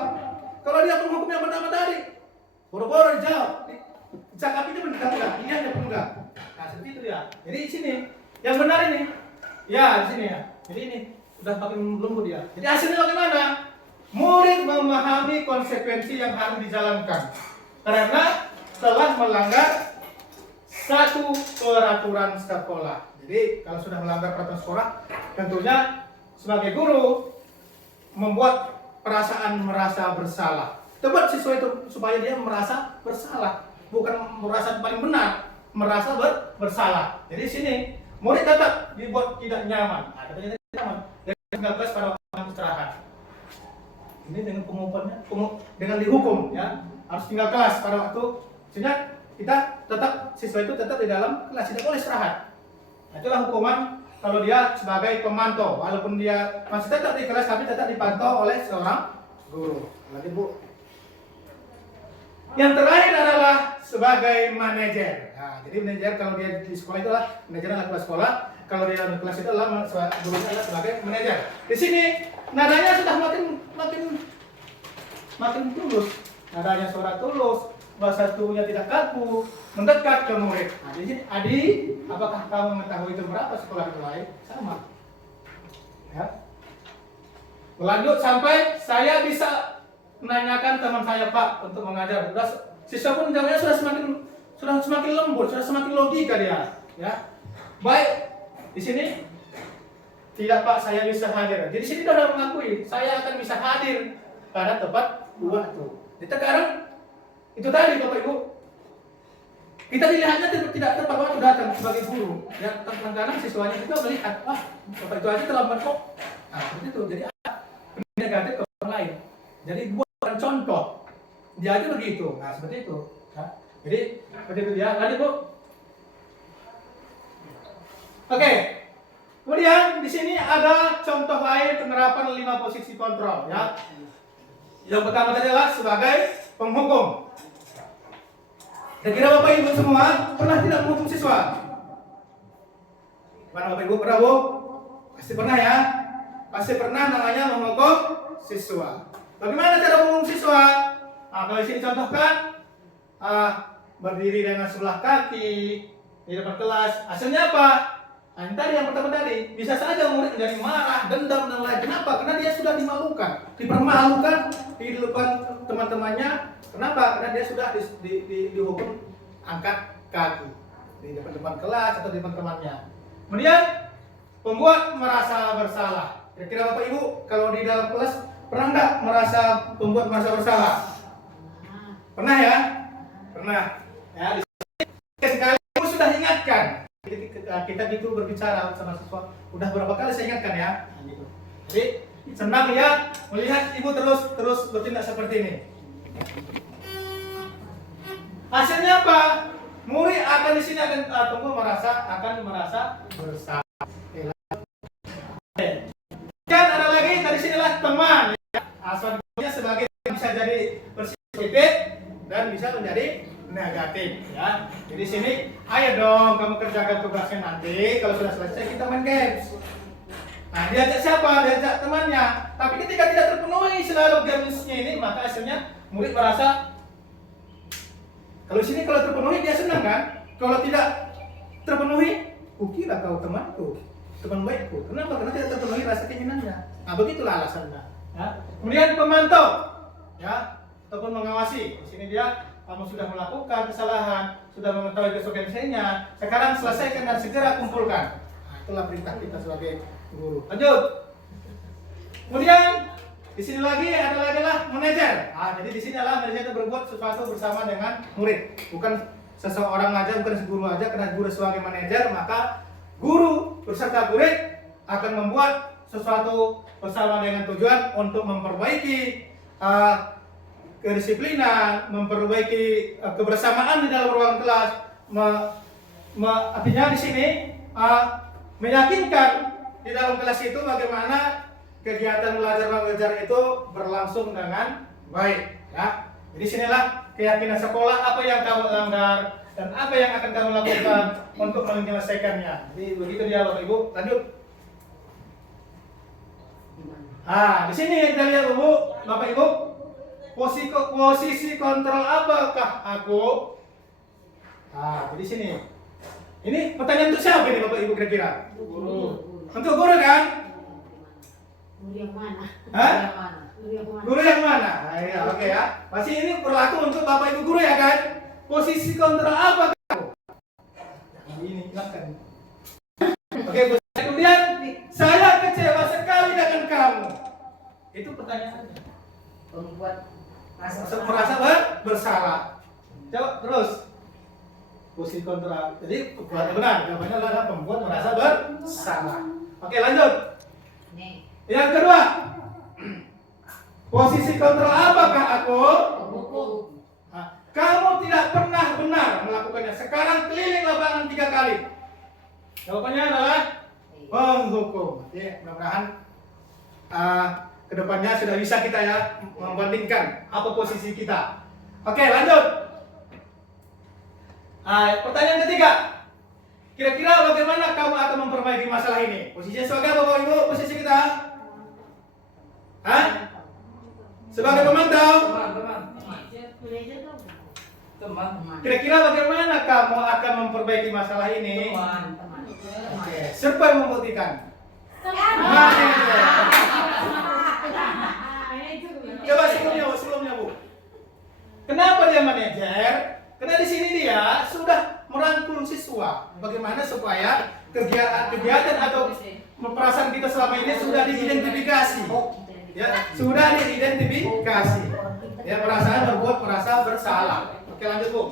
Kalau dia penghukum yang pertama tadi, boro-boro dijawab. Cakap itu benar enggak? Iya atau enggak? Nah, seperti itu dia. Jadi di sini yang benar ini. Ya, di sini ya. Jadi ini udah makin lembut dia. Jadi hasilnya bagaimana? Murid memahami konsekuensi yang harus dijalankan karena telah melanggar satu peraturan sekolah. Jadi kalau sudah melanggar peraturan sekolah, tentunya sebagai guru membuat perasaan merasa bersalah. Coba siswa itu supaya dia merasa bersalah, bukan merasa paling benar, merasa bersalah. Jadi sini murid tetap dibuat tidak nyaman. Nah, katanya tidak nyaman. Dari 19 pada waktu istirahat. Ini dengan pengumumannya, dengan dihukum ya, harus tinggal kelas pada waktu. Sehingga kita tetap siswa itu tetap di dalam kelas, tidak boleh istirahat. Nah, itulah hukuman kalau dia sebagai pemantau, walaupun dia masih tetap di kelas tapi tetap dipantau oleh seorang guru. Lagi Bu. Yang terakhir adalah sebagai manajer. Nah, jadi manajer kalau dia di sekolah itu adalah manajer adalah kepala sekolah. Kalau dia di kelas itu adalah gurunya adalah sebagai manajer. Di sini nadanya sudah makin tulus. Nadanya suara tulus, bahasa tubuhnya tidak kaku, mendekat ke murid. Nah, di sini Adi, apakah kamu mengetahui itu berapa sekolah yang lain? Sama. Ya. Lanjut sampai saya bisa menanyakan teman saya Pak untuk mengajar. Siswa pun jawabnya sudah semakin lembut, sudah semakin logika dia. Ya. Baik. Di sini tidak Pak, saya bisa hadir. Jadi sini sudah mengakui saya akan bisa hadir pada tepat waktu. Jadi sekarang itu tadi Bapak Ibu, kita dilihatnya tidak tepat waktu datang sebagai guru. Ya, kadang-kadang siswanya juga melihat, wah Bapak itu aja terlambat kok. Nah seperti itu. Jadi negatif ke orang lain. Jadi buat contoh, dia aja begitu. Nah seperti itu. Ya. Jadi seperti itu dia. Lanjut Bu. Oke. Kemudian di sini ada contoh lain penerapan 5 posisi kontrol. Ya. Yang pertama adalah sebagai penghukum. Kira-kira Bapak Ibu semua pernah tidak menghukum siswa? Mana Bapak Ibu pernah Bu? Pasti pernah ya. Pasti pernah namanya menghukum siswa. Bagaimana cara menghukum siswa? Nah, kalau di sini contohkan berdiri dengan sebelah kaki di depan kelas. Hasilnya apa? Nah, tadi yang pertama tadi bisa saja murid menjadi marah, dendam dan lain. Kenapa? Karena dia sudah dimalukan, dipermalukan di depan teman-temannya. Kenapa? Karena dia sudah dihukum angkat kaki di depan kelas atau di depan temannya. Kemudian pembuat merasa bersalah. Kira-kira Bapak Ibu kalau di dalam kelas pernah nggak merasa pembuat merasa bersalah? Pernah ya? Pernah. Ya, di sini sekali Ibu sudah ingatkan. Kita gitu berbicara sama siswa. Udah berapa kali saya ingatkan ya? Nah, gitu. Jadi senang ya melihat Ibu terus bertindak seperti ini. Hasilnya apa? Murid akan di sini akan merasa bersalah. Dan ada lagi dari sinilah teman. Ya. Asalnya sebagai bisa jadi positif dan bisa menjadi negatif. Ya. Jadi sini, ayo dong kamu kerjakan tugasnya nanti. Kalau sudah selesai kita main games. Nah, diajak siapa? Diajak temannya. Tapi ketika tidak terpenuhi selalu gamesnya ini, maka hasilnya murid merasa kalau sini kalau terpenuhi dia senang kan? Kalau tidak terpenuhi, kukira kau temanku, teman baikku. Kenapa? Karena tidak terpenuhi rasa keinginannya. Nah, begitulah alasannya. Ya. Kemudian pemantau, ya, ataupun mengawasi. Di sini dia kamu sudah melakukan kesalahan, sudah mengetahui konsekuensinya. Sekarang selesaikan dan segera kumpulkan. Nah, itulah perintah kita sebagai guru. Lanjut. Kemudian di sini lagi ada lagi lah manajer. Nah, jadi di sini adalah manajer itu berbuat sesuatu bersama dengan murid, bukan seseorang aja, bukan guru aja. Karena guru sebagai manajer, maka guru beserta murid akan membuat sesuatu bersama dengan tujuan untuk memperbaiki kedisiplinan, memperbaiki kebersamaan di dalam ruang kelas. Artinya di sini meyakinkan di dalam kelas itu bagaimana kegiatan belajar mengajar itu berlangsung dengan baik. Ya. Jadi sinilah keyakinan sekolah apa yang kamu langgar dan apa yang akan kamu lakukan untuk menyelesaikannya. Jadi begitu dia Bapak Ibu. Lanjut. Di sini kita lihat Bapak Ibu. Posisi kontrol apakah aku? Jadi sini. Ini pertanyaan untuk siapa ini Bapak Ibu kira-kira? Guru. Untuk guru kan? Guru yang mana? Hah? Yang mana? Guru yang mana? Guru yang mana? Nah, iya, oke ya. Masih ini berlaku untuk Bapak Ibu guru ya kan? Posisi kontra apa kamu? Ini silakan. Oke, Bu. Kemudian saya kecewa sekali dengan kamu. Itu pertanyaannya. Membuat Merasa bersalah. Coba terus. Posisi kontra. Jadi benar. Jawabannya adalah membuat merasa bersalah. Oke, lanjut. nih Yang kedua. Posisi kontra apakah aku? hukum. Kamu tidak pernah benar melakukannya. Sekarang keliling lapangan 3 kali. Jawabannya adalah menghukum. Jadi mudah-mudahan kedepannya sudah bisa kita ya membandingkan apa posisi kita. Oke, lanjut. Pertanyaan ketiga. Kira-kira bagaimana kamu akan memperbaiki masalah ini? Posisinya sebagai Bapak Ibu, posisi kita? Sebagai pemantau? Manajer dong. Kira-kira bagaimana kamu akan memperbaiki masalah ini? Teman. Oke, siapa yang membuktikan? Manajer. Coba sebelumnya Bu. Kenapa dia manajer? Karena di sini dia sudah merangkul siswa. Bagaimana supaya kegiatan atau perasaan kita selama ini sudah diidentifikasi. Ya, sudah diidentifikasi. Ya, perasaan berbuat merasa bersalah. Oke, lanjut Bu.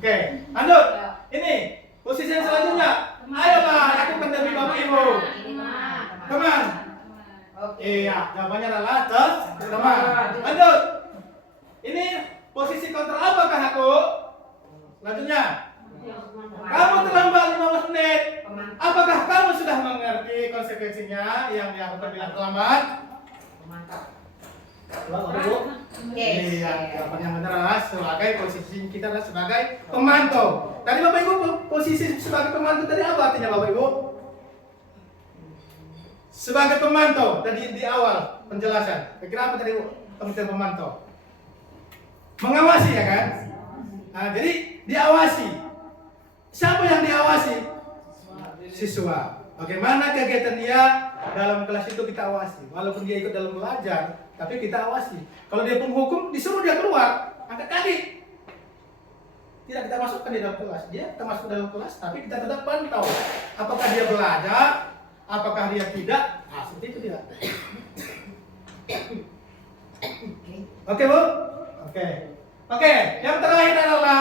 Oke, lanjut. Ini posisi yang selanjutnya. Ayolah, lakukan demi Bapak Ibu. Teman. Iya, jawabannya adalah teman. Lanjut. Ini posisi kontra apakah aku? Selanjutnya. Kamu terlambat 15 menit. Apakah kamu sudah mengerti konsekuensinya yang dilakukan dengan terlambat? Mantap. Bu. Iya, jawaban yang benar adalah sebagai posisi kita adalah sebagai pemantau. Tadi Bapak Ibu posisi sebagai pemantau tadi apa artinya Bapak Ibu? Sebagai pemantau tadi di awal penjelasan. Kira-kira apa tadi Bu? Pengertian pemantau. Mengawasi ya kan? Jadi diawasi. Siapa yang diawasi? Siswa. Bagaimana kegiatan dia dalam kelas itu kita awasi. Walaupun dia ikut dalam belajar, tapi kita awasi. Kalau dia penghukum, disuruh dia keluar, angkat kaki. Tidak kita masukkan di dalam kelas. Dia kita masuk dalam kelas, tapi kita tetap pantau. Apakah dia belajar, apakah dia tidak? Seperti itu dia. Oke Bu? Oke. Yang terakhir adalah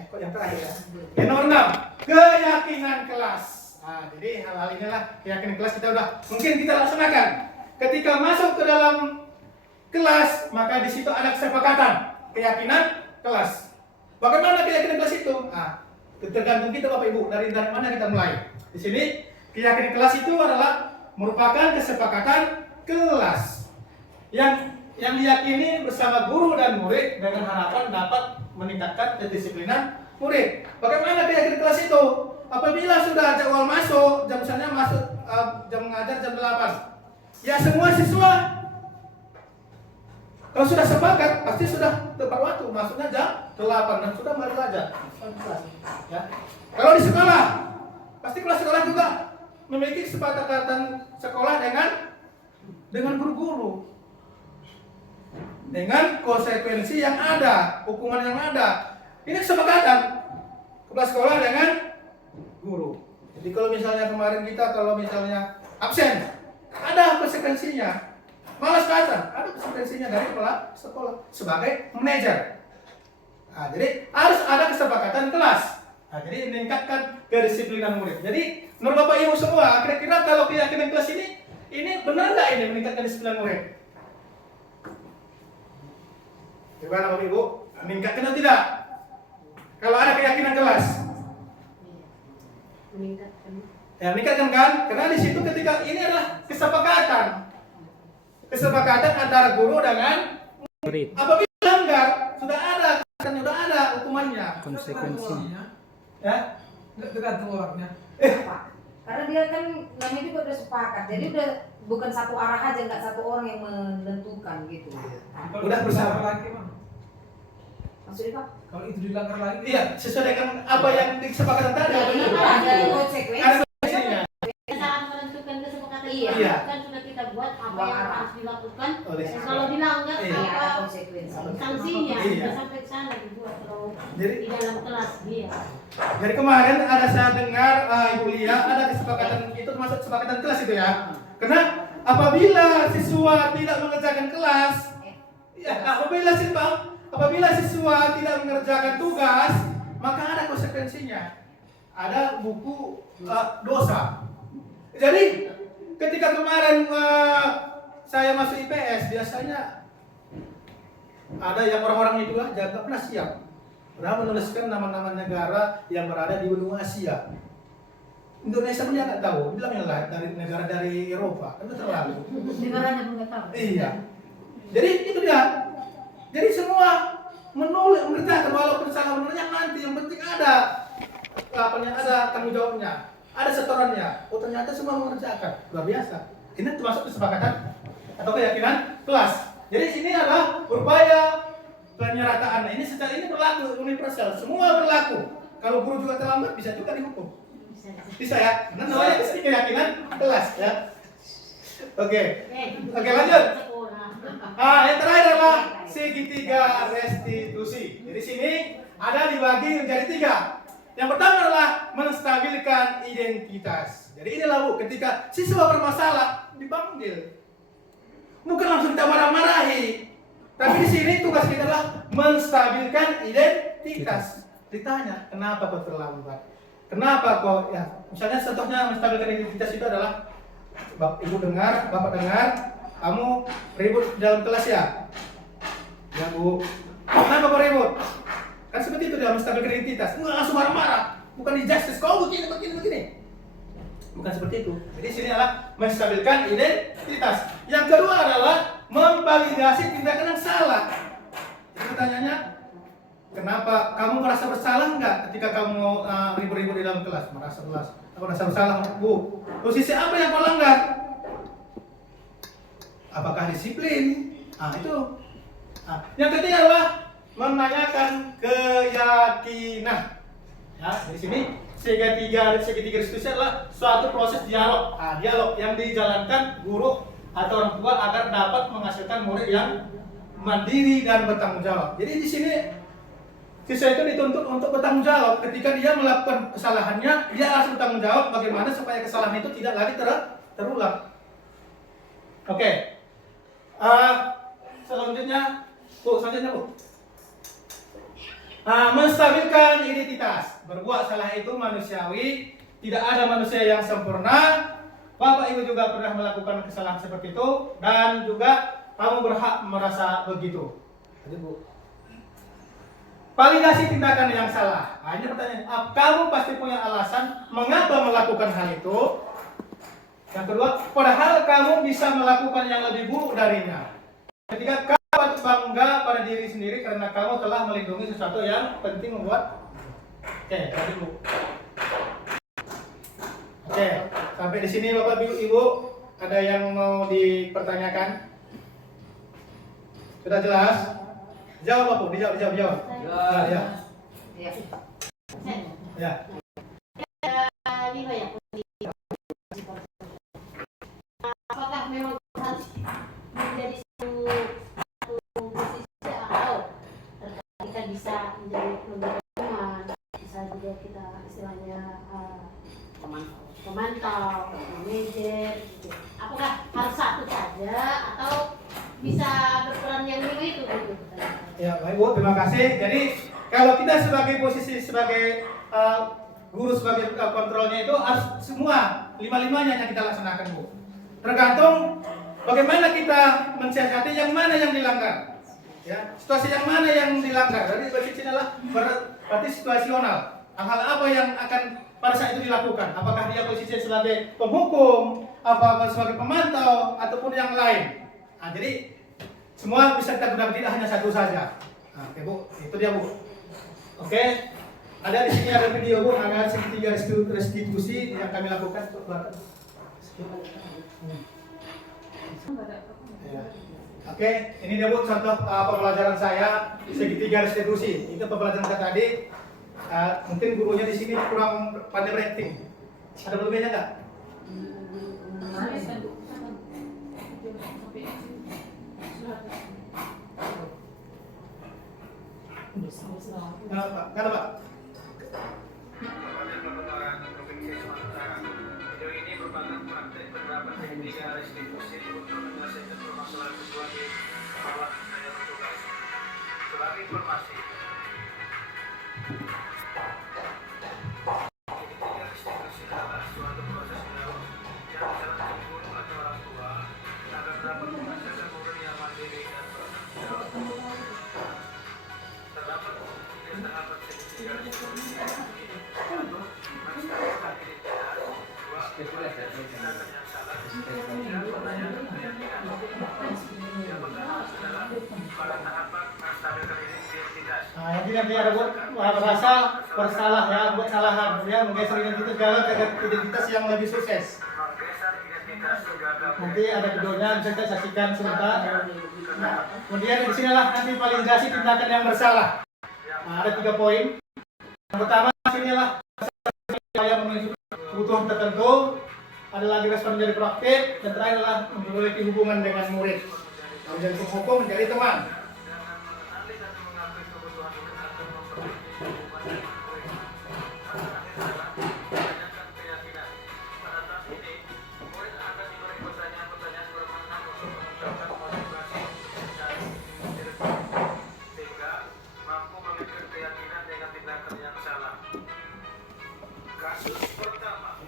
kok yang terakhir ya? Yang nomor 6, keyakinan kelas. Jadi hal-hal inilah keyakinan kelas kita mungkin kita laksanakan. Ketika masuk ke dalam kelas, maka di situ ada kesepakatan keyakinan kelas. Bagaimana keyakinan kelas itu? Tergantung kita Bapak Ibu, dari mana kita mulai. Di sini keyakinan kelas itu adalah merupakan kesepakatan kelas yang diyakini bersama guru dan murid dengan harapan dapat meningkatkan kedisiplinan murid. Bagaimana keyakinan kelas itu? Apabila sudah jadwal masuk, misalnya masuk jam mengajar jam 8, ya semua siswa kalau sudah sepakat pasti sudah tepat waktu, masuknya jam 8 dan sudah mulai belajar. Ya. Kalau di sekolah, pasti kelas sekolah juga memiliki kesepakatan sekolah dengan guru-guru, dengan konsekuensi yang ada, hukuman yang ada. Ini kesepakatan kepala sekolah dengan guru. Jadi kalau misalnya kemarin kita absen, ada konsekuensinya. Malas kata, ada konsekuensinya dari kepala sekolah sebagai manajer. Jadi harus ada kesepakatan kelas. Jadi meningkatkan kedisiplinan murid. Jadi menurut Bapak Ibu semua, kira-kira kalau keyakinan kelas ini benar nggak ini meningkatkan kedisiplinan murid? Gimana Bapak Ibu? Meningkatkan atau tidak? Kalau ada keyakinan kelas, Meningkatkan. ya meningkatkan kan? Karena di situ ketika ini adalah kesepakatan antara guru dengan Murid. apabila melanggar sudah ada hukumannya. Konsekuensinya. Ya, Tergantung orangnya. Karena dia kan namanya juga udah sepakat, jadi udah bukan satu arah aja, nggak satu orang yang menentukan gitu. Udah bersama. Lagi, Bang. Maksudnya Pak? Kalau itu dilanggar lagi, Iya, sesuai dengan apa yang disepakatan tadi. Jadi Betul. ada konsekuensi. Ada konsekuensinya. Saat menentukan kesepakatan Iya. itu kan sudah kita buat apa yang Arah. harus dilakukan. Oleh Dan kalau dilanggar Iya. Iya, ada apa konsekuensi. sanksinya Iya. sudah sampai ke sana dibuat kalau Jadi di dalam kelas dia. Jadi kemarin ada saya dengar Ibu Lia ada kesepakatan itu termasuk kesepakatan kelas itu ya. Karena apabila siswa tidak mengerjakan kelas, ya, apabila siswa tidak mengerjakan tugas, maka ada konsekuensinya. Ada buku dosa. Jadi ketika kemarin saya masuk IPS biasanya ada yang orang-orang itu aja nggak pernah siap. Pernah menuliskan nama-nama negara yang berada di benua Asia. Indonesia pun nggak tahu, bilang yang lain dari negara dari Eropa, kan itu terlalu. Negaranya pun nggak tahu. Iya. Jadi itu dia. Jadi semua menulis mengerjakan walaupun salah benernya nanti yang penting ada ada tanggung jawabnya, ada setorannya. Oh ternyata semua mengerjakan, luar biasa. Ini termasuk kesepakatan atau keyakinan kelas. Jadi ini adalah upaya penyerataan. Ini secara ini berlaku universal, semua berlaku. Kalau guru juga terlambat bisa juga dihukum. Bisa ya? Nah, namanya keyakinan kelas ya. Oke. Oke, lanjut. Yang terakhir adalah segitiga restitusi. Jadi sini ada dibagi menjadi 3. Yang pertama adalah menstabilkan identitas. Jadi inilah Bu, ketika siswa bermasalah dipanggil. Bukan langsung kita marah-marahi. Tapi di sini tugas kita adalah menstabilkan identitas. Ditanya, kenapa kau terlambat? Kenapa kok ya? Misalnya contohnya menstabilkan identitas itu adalah Ibu dengar, Bapak dengar, kamu ribut dalam kelas ya? Ya Bu. Kenapa kau ribut? Kan seperti itu dalam menstabilkan identitas. Enggak langsung marah-marah. Bukan di justice, kau begini. Bukan seperti itu. Jadi sini adalah menstabilkan identitas. Yang kedua adalah memvalidasi tindakan yang salah. Jadi pertanyaannya, kenapa kamu merasa bersalah enggak ketika kamu ribut-ribut di dalam kelas? Merasa bersalah, Bu. Posisi apa yang kau langgar? Apakah disiplin? Itu. Yang ketiga adalah menanyakan keyakinan. Ya, di sini segitiga restitusi adalah suatu proses dialog. Dialog yang dijalankan guru atau orang tua agar dapat menghasilkan murid yang mandiri dan bertanggung jawab. Jadi di sini siswa itu dituntut untuk bertanggung jawab. Ketika dia melakukan kesalahannya, dia harus bertanggung jawab bagaimana supaya kesalahan itu tidak lagi terulang. Oke. Selanjutnya, Bu. Menstabilkan identitas. Berbuat salah itu manusiawi. Tidak ada manusia yang sempurna. Bapak Ibu juga pernah melakukan kesalahan seperti itu. Dan juga kamu berhak merasa begitu. Jadi Bu, validasi tindakan yang salah. Ini pertanyaan. Kamu pasti punya alasan mengapa melakukan hal itu. Yang kedua, padahal kamu bisa melakukan yang lebih buruk darinya. Ketiga, kamu patut bangga pada diri sendiri karena kamu telah melindungi sesuatu yang penting membuat. Oke, tadi Bu. Oke, sampai di sini Bapak Ibu, ada yang mau dipertanyakan? Sudah jelas? Jawab Bu, dijawab. Ya. Ya. Lima ya. Apakah memang harus menjadi satu posisi atau kita bisa menjadi teman, bisa juga kita istilahnya pemantau, manajer, gitu. Apakah harus satu saja atau bisa berperan yang lima itu? Ya, baik Bu, terima kasih. Jadi kalau kita sebagai posisi sebagai guru sebagai kontrolnya itu harus semua lima-limanya yang kita laksanakan Bu. Tergantung bagaimana kita mensiasati yang mana yang dilanggar. Ya, situasi yang mana yang dilanggar. Jadi posisi adalah berarti situasional. Hal-hal apa yang akan pada saat itu dilakukan? Apakah dia posisi sebagai penghukum, apakah sebagai pemantau ataupun yang lain. Jadi semua bisa kita gunakan, tidak hanya satu saja. Oke Bu, itu dia Bu. Oke, ada di sini ada video Bu, ada segitiga restitusi yang kami lakukan untuk ya. Oke, ini debut contoh pembelajaran saya segitiga restitusi. Itu pembelajaran saya tadi. Mungkin gurunya di sini kurang pandai berakting. Ada berbeda nggak? Kenapa, Pak? Kabupaten Pemekaran, Provinsi Sumatera Utara. Video ini merupakan praktek penerapan segitiga restitusi untuk menyelesaikan permasalahan seksual di bawah daya petugas. Sebagai informasi, segitiga restitusi adalah suatu proses baru yang dijalankan guru atau orang tua agar dapat menghasilkan murid yang mandiri dan bertanggung jawab. Terdapat tiga tahapan segitiga restitusi. Nanti ada buat merasa bersalah ya, buat kesalahan ya, menggeser identitas gagal ke identitas yang lebih sukses. Nanti ada videonya, bisa kita saksikan sebentar. Nah, kemudian di sinilah nanti validasi tindakan yang bersalah. Nah, ada 3 poin. Yang pertama sinilah saya memenuhi kebutuhan tertentu, ada lagi respon menjadi proaktif, dan terakhir adalah memiliki hubungan dengan murid. Menjadi penghukum, menjadi teman.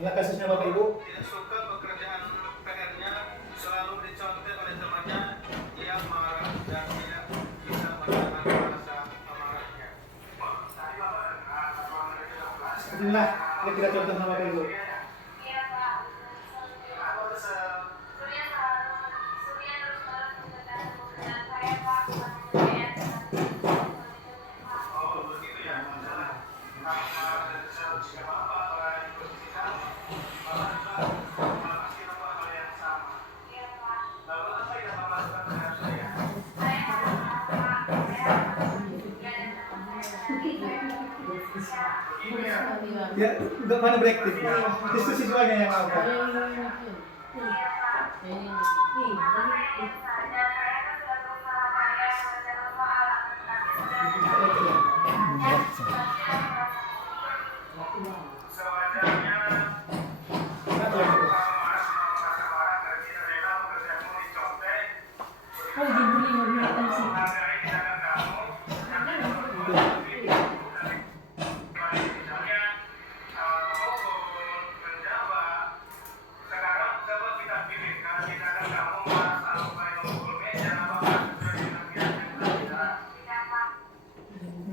Inilah kasusnya Bapak Ibu. Tidak suka pekerjaan PR-nya, selalu dicontek oleh temannya, ia marah dan tidak bisa menahan rasa amarahnya. Inilah yang kita contoh sama Bapak Ibu. Ya, untuk mana beraktif? Itu siswanya yang melakukan.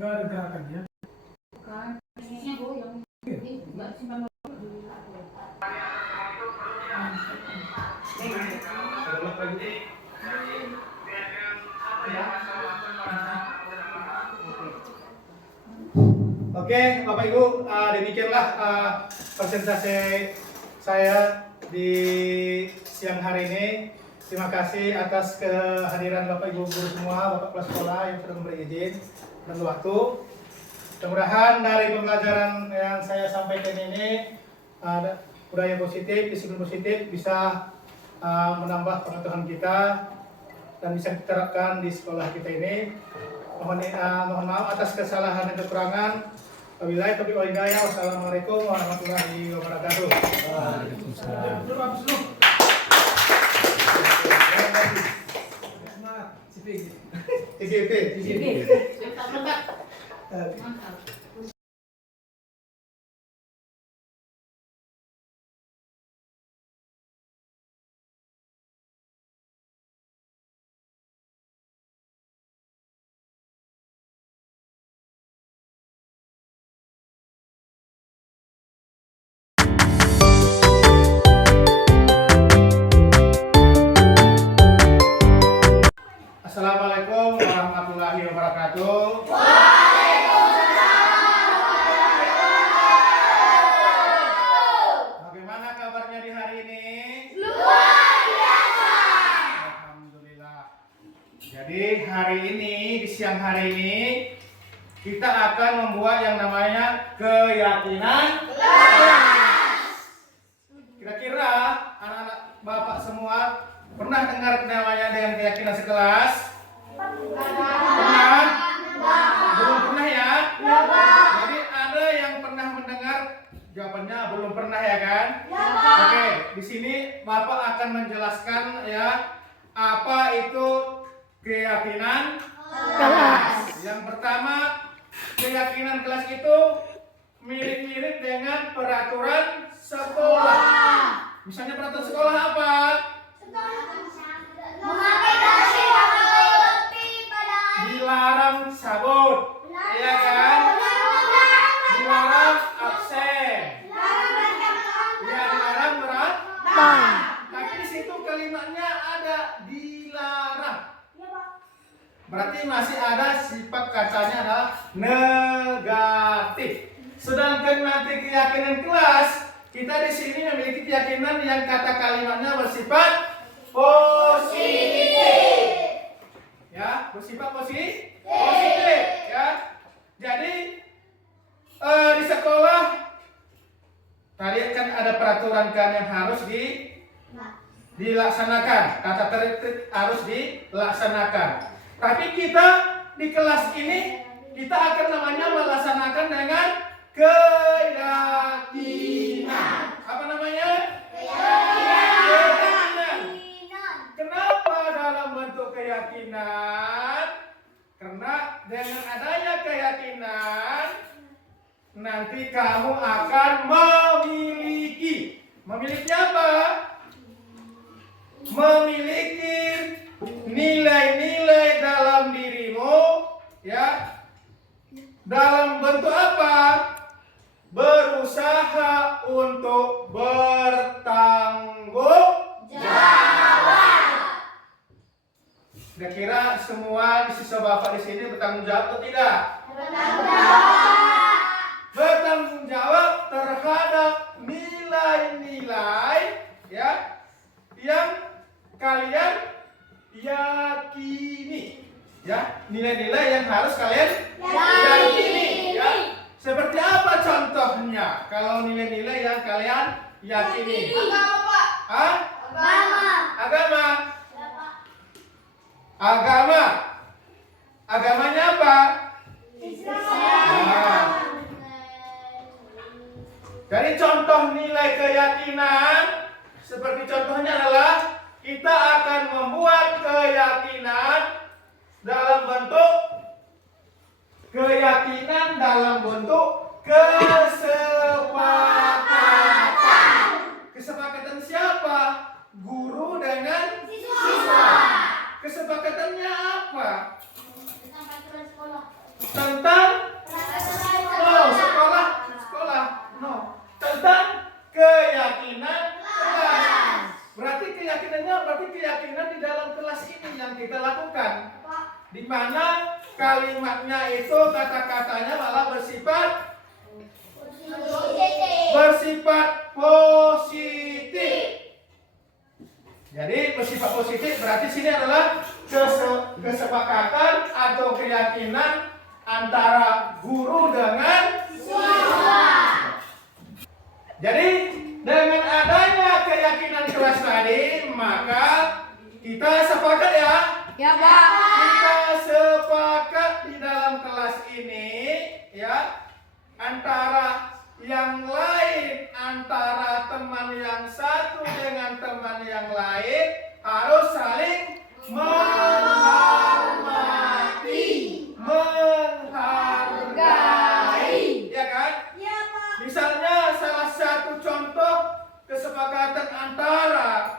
Enggak ada gerakan ya. Oke, Bapak Ibu, demikianlah presentasi saya di siang hari ini. Terima kasih atas kehadiran Bapak Ibu guru semua, Bapak kepala sekolah yang sudah memberi izin dan waktu. Mudah-mudahan dari pembelajaran yang saya sampaikan ini ada budaya positif, disiplin positif bisa menambah pengetahuan kita dan bisa diterapkan di sekolah kita ini. Mohon maaf atas kesalahan dan kekurangan. Wabillahi taufiq wal hidayah. Wassalamualaikum warahmatullahi wabarakatuh. Waalaikumsalam. CGP. Mantap. Assalamualaikum warahmatullahi wabarakatuh. Waalaikumsalam Jadi hari ini, di siang hari ini, kita akan membuat yang namanya keyakinan kelas. Kira-kira anak-anak Bapak semua pernah dengar namanya dengan keyakinan sekelas? Pernah? Belum pernah ya? Jadi ada yang pernah mendengar? Jawabannya belum pernah ya kan? Oke, di sini Bapak akan menjelaskan ya apa itu keyakinan kelas. Yang pertama, keyakinan kelas itu mirip-mirip dengan peraturan sekolah. Misalnya peraturan sekolah apa? Dilarang sabut, iya kan? Dilarang absen, ya dilarang berat. Tapi di situ kalimatnya ada dilarang. Berarti masih ada sifat katanya adalah negatif. Sedangkan nanti keyakinan kelas, kita di sini memiliki keyakinan yang kata kalimatnya bersifat positif. Ya, bersifat positif. Ya. Jadi di sekolah tadi kan ada peraturan kan yang harus dilaksanakan. Kata tertib harus dilaksanakan. Tapi kita di kelas ini kita akan namanya melaksanakan dengan keyakinan. Apa namanya? Keyakinan. Kenapa dalam bentuk keyakinan? Karena dengan adanya keyakinan nanti kamu akan memiliki apa? Memiliki nilai-nilai dalam dirimu, ya. Dalam bentuk apa? Berusaha untuk bertanggung jawab. Kira-kira semua siswa Bapak di sini bertanggung jawab atau tidak? Bertanggung jawab terhadap nilai-nilai, ya, yang kalian yakini, ya, nilai-nilai yang harus kalian yakini, ya. Seperti apa contohnya? Kalau nilai-nilai yang kalian yakini? Agama. Agamanya apa? Nah. Jadi contoh nilai keyakinan seperti contohnya adalah kita akan membuat keyakinan dalam bentuk kesepakatan. Kesepakatan siapa? Guru dengan siswa. Kesepakatannya apa? Tentang tentang keyakinan kelas. Berarti keyakinan di dalam kelas ini yang kita lakukan. Di mana kalimatnya itu kata-katanya malah bersifat positif. Jadi bersifat positif berarti sini adalah kesepakatan atau keyakinan antara guru dengan siswa. Jadi dengan adanya keyakinan kelas tadi, maka kita sepakat ya? Ya, Pak. Kita sepakat di dalam kelas ini, ya, antara yang lain, antara teman yang satu dengan teman yang lain harus saling menghormati, menghargai, ya kan? Ya, Pak. Misalnya salah satu contoh kesepakatan antara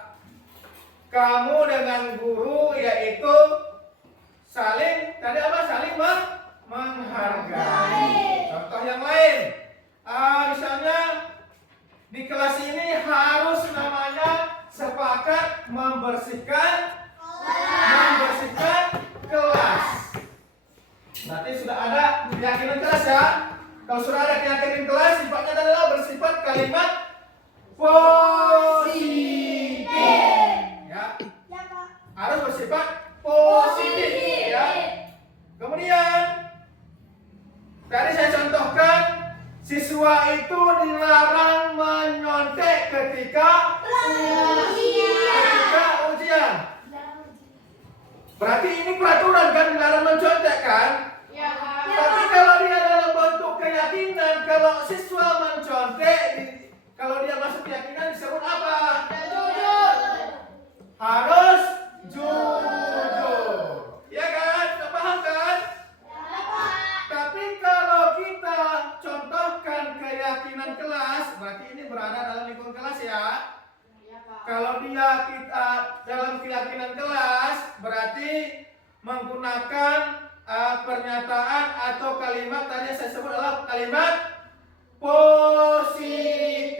kamu dengan guru yaitu saling menghargai. Contoh yang lain, misalnya di kelas ini harus namanya sepakat membersihkan kelas. Berarti sudah ada keyakinan kelas ya. Kalau sudah ada keyakinan kelas, sifatnya adalah bersifat kalimat positif. Ya. Harus bersifat positif. dilarang menyontek ketika ujian. Berarti ini peraturan kan, dilarang mencontek kan? Tapi kalau dia dalam bentuk keyakinan, kalau siswa mencontek, kalau dia masuk keyakinan disebut apa? Harus jujur. Ya kan? Sudah paham kan? Tapi kalau kita contohkan keyakinan kelas, berarti ini berada dalam lingkungan kelas ya. Kalau kita dalam keyakinan kelas, berarti menggunakan pernyataan atau kalimat tadi yang saya sebut adalah kalimat positif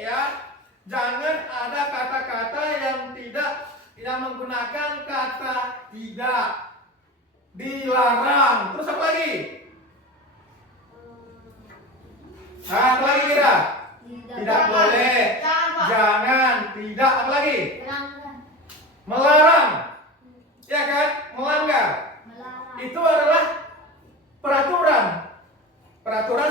ya. Jangan ada kata-kata yang menggunakan kata tidak, dilarang. Terus apa lagi? Apa lagi kira? Tidak boleh, jangan, tidak, apa lagi? Melarang, ya kan? Melanggar. Itu adalah peraturan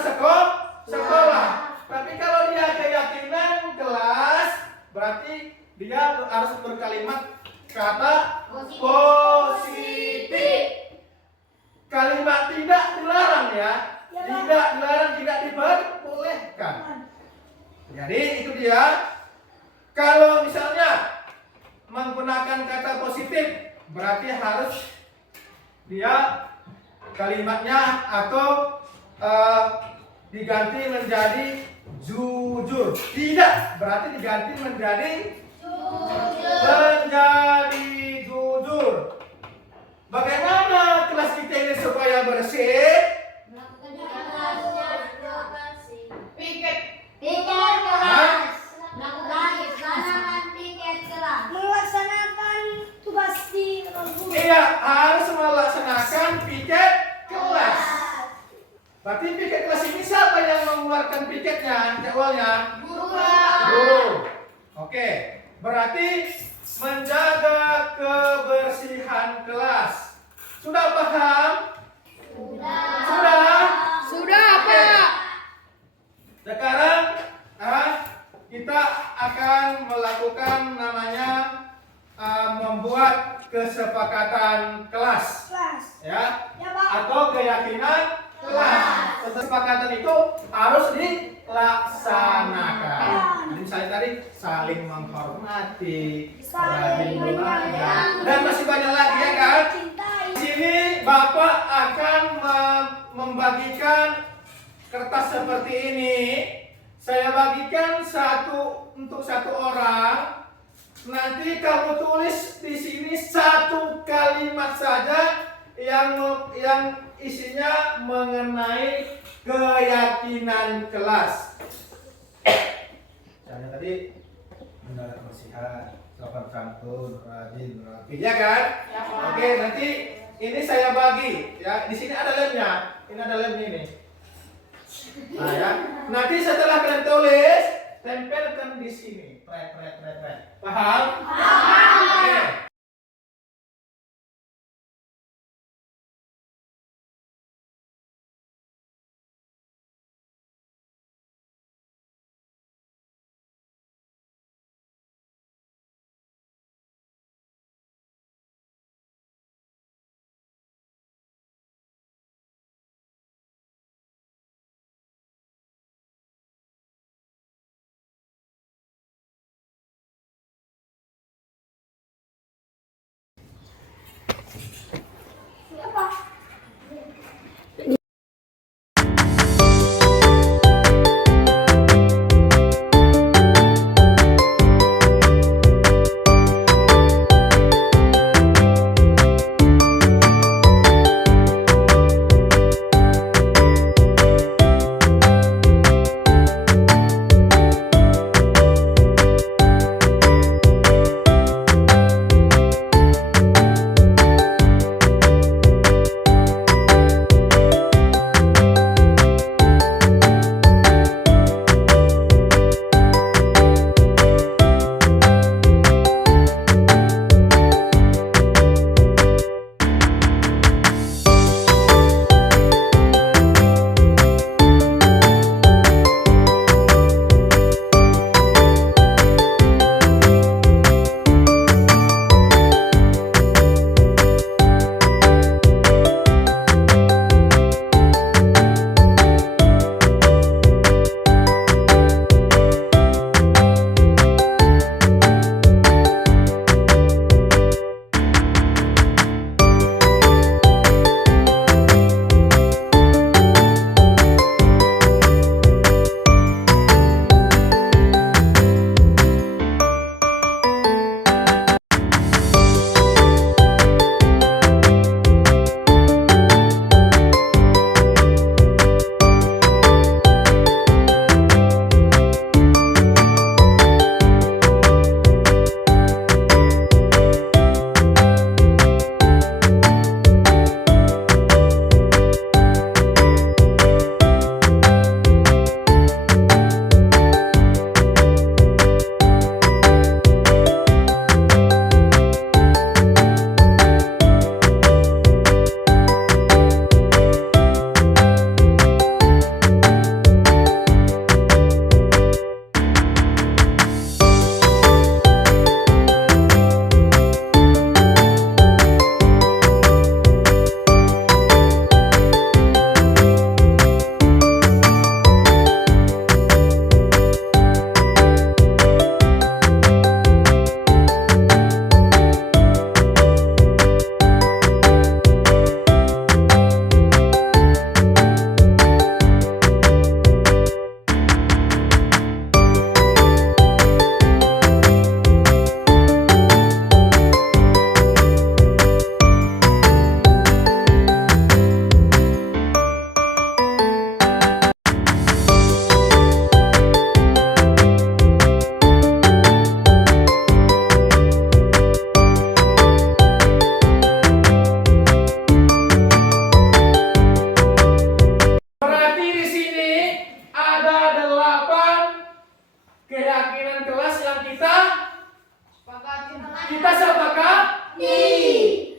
sekolah. Tapi kalau dia keyakinan kelas, berarti dia harus berkalimat kata positif. Kalimat tidak dilarang ya. Tidak dilarang, tidak diperbolehkan. Jadi itu dia. Kalau misalnya menggunakan kata positif, berarti harus dia kalimatnya atau diganti menjadi jujur. Tidak, berarti diganti menjadi jujur. Bagaimana kelas kita ini supaya bersih? Melaksanakan tugas di guru. Iya, harus melaksanakan piket kelas. Berarti piket kelas ini siapa yang mengeluarkan piketnya, jadwalnya? Guru. Oke, berarti menjaga kebersihan kelas. Sudah paham? Sudah, Pak. Sekarang kita akan melakukan namanya membuat kesepakatan kelas, ya, atau keyakinan kelas. Kesepakatan itu harus dilaksanakan. Jadi misalnya tadi saling menghormati, rajin belajar, dan masih banyak lagi ya kan. Di sini Bapak akan membagikan kertas seperti ini. Saya bagikan untuk satu orang. Nanti kamu tulis di sini satu kalimat saja yang isinya mengenai keyakinan kelas. Misalnya tadi menjaga kebersihan, sopan santun, rajin, rapi, ya kan? Ya, oke, nanti ini saya bagi ya. Di sini ada lemnya. Ini ada lem ini. Nah ya, nanti setelah kalian tulis, tempelkan di sini. Paham? Oke.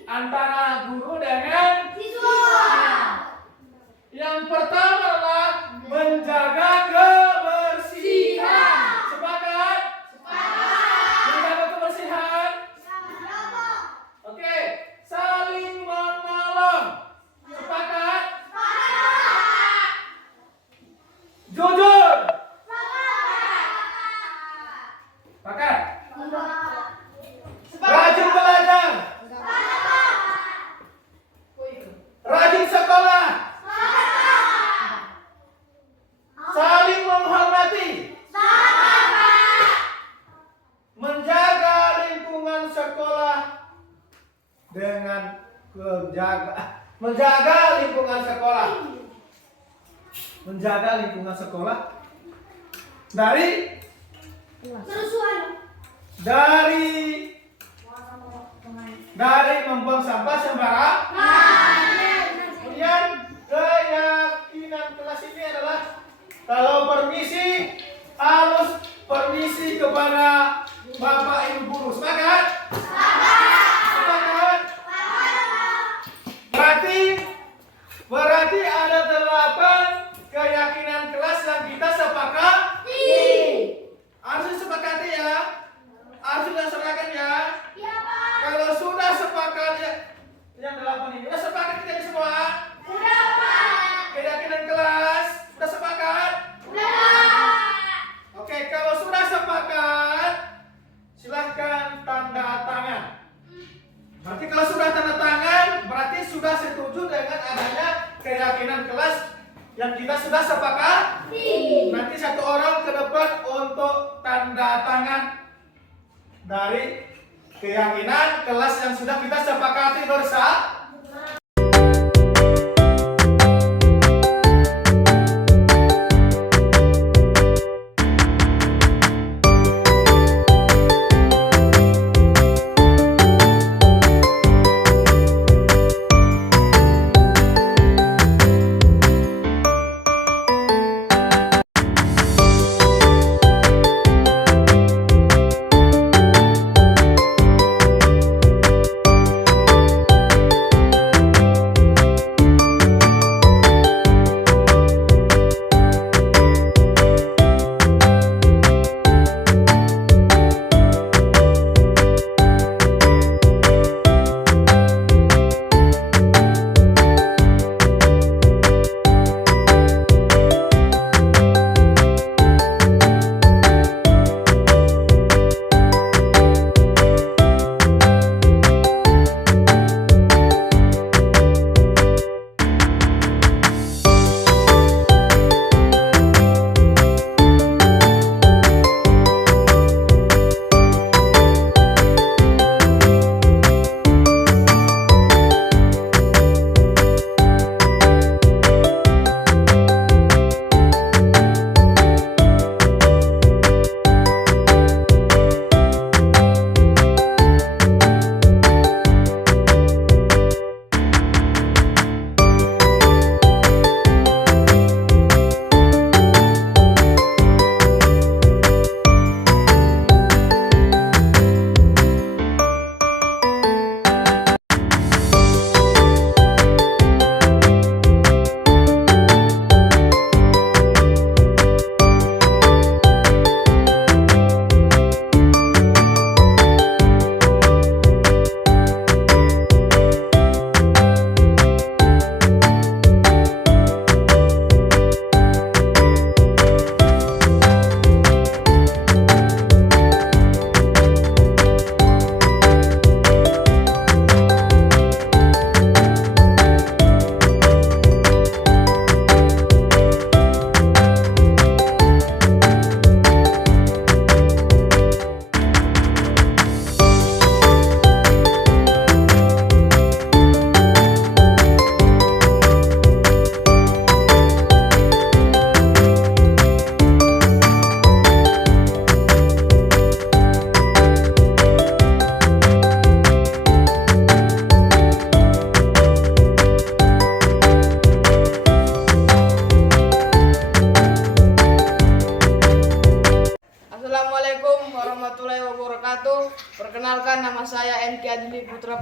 antara guru dengan Siswa. yang pertama adalah menjaga kebersihan. Sepakat? Menjaga kebersihan. Oke, saling menolong. Sepakat? Jujur. Sepakat? Rajin belajar. Rajin sekolah. Saling menghormati. Menjaga lingkungan sekolah dengan menjaga lingkungan sekolah. Menjaga lingkungan sekolah dari Kerusuhan. dari membuang sampah sembarangan. Kemudian keyakinan kelas ini adalah kalau permisi harus permisi kepada Bapak Ibu guru. Sepakat? Sepakat? Berarti ada 8 keyakinan kelas yang kita sepakati. Harus disepakati ya. Harus dilaksanakan ya. Ya, Pak. Kalau sudah sepakat ya, yang 8 ini sudah sepakat kita semua. Udah, Pak. Keyakinan kelas sudah sepakat. Udah. Oke, kalau sudah sepakat, silahkan tanda tangan. Berarti kalau sudah tanda tangan, berarti sudah setuju dengan adanya keyakinan kelas yang kita sudah sepakat. Nanti satu orang ke depan untuk tanda tangan dari keyakinan kelas yang sudah kita sepakati bersama.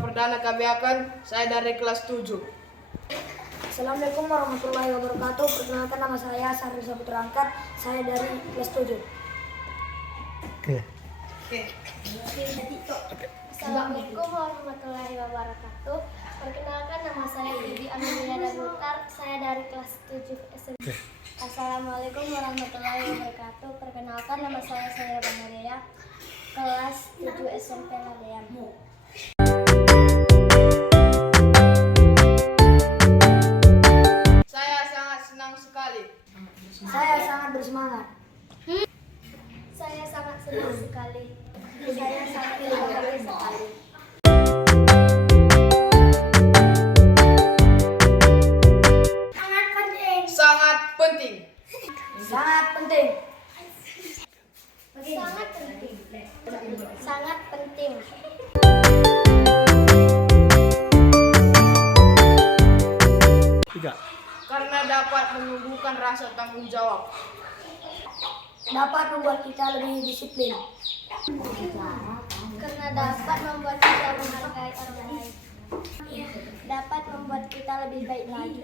perdana kami saya dari kelas 7. Assalamualaikum warahmatullahi wabarakatuh. Perkenalkan nama saya Sari Saputra Angkat. Saya dari kelas 7. Oke. Assalamualaikum warahmatullahi wabarakatuh. Perkenalkan nama saya Bibi Amelia Dabutar. Saya dari kelas 7 SMP. Assalamualaikum warahmatullahi wabarakatuh. Perkenalkan nama saya Saira Bangaria, kelas 7 SMP Ladean. Saya sangat senang sekali. Saya sangat bersemangat. Saya sangat senang sekali. Saya sangat bahagia sekali. Sangat penting. Sangat penting. Sangat penting. Sangat penting. Sangat penting. Tiga. Karena dapat menumbuhkan rasa tanggung jawab. Dapat membuat kita lebih disiplin. Karena dapat membuat kita menghargai orang lain. Dapat membuat kita lebih baik lagi.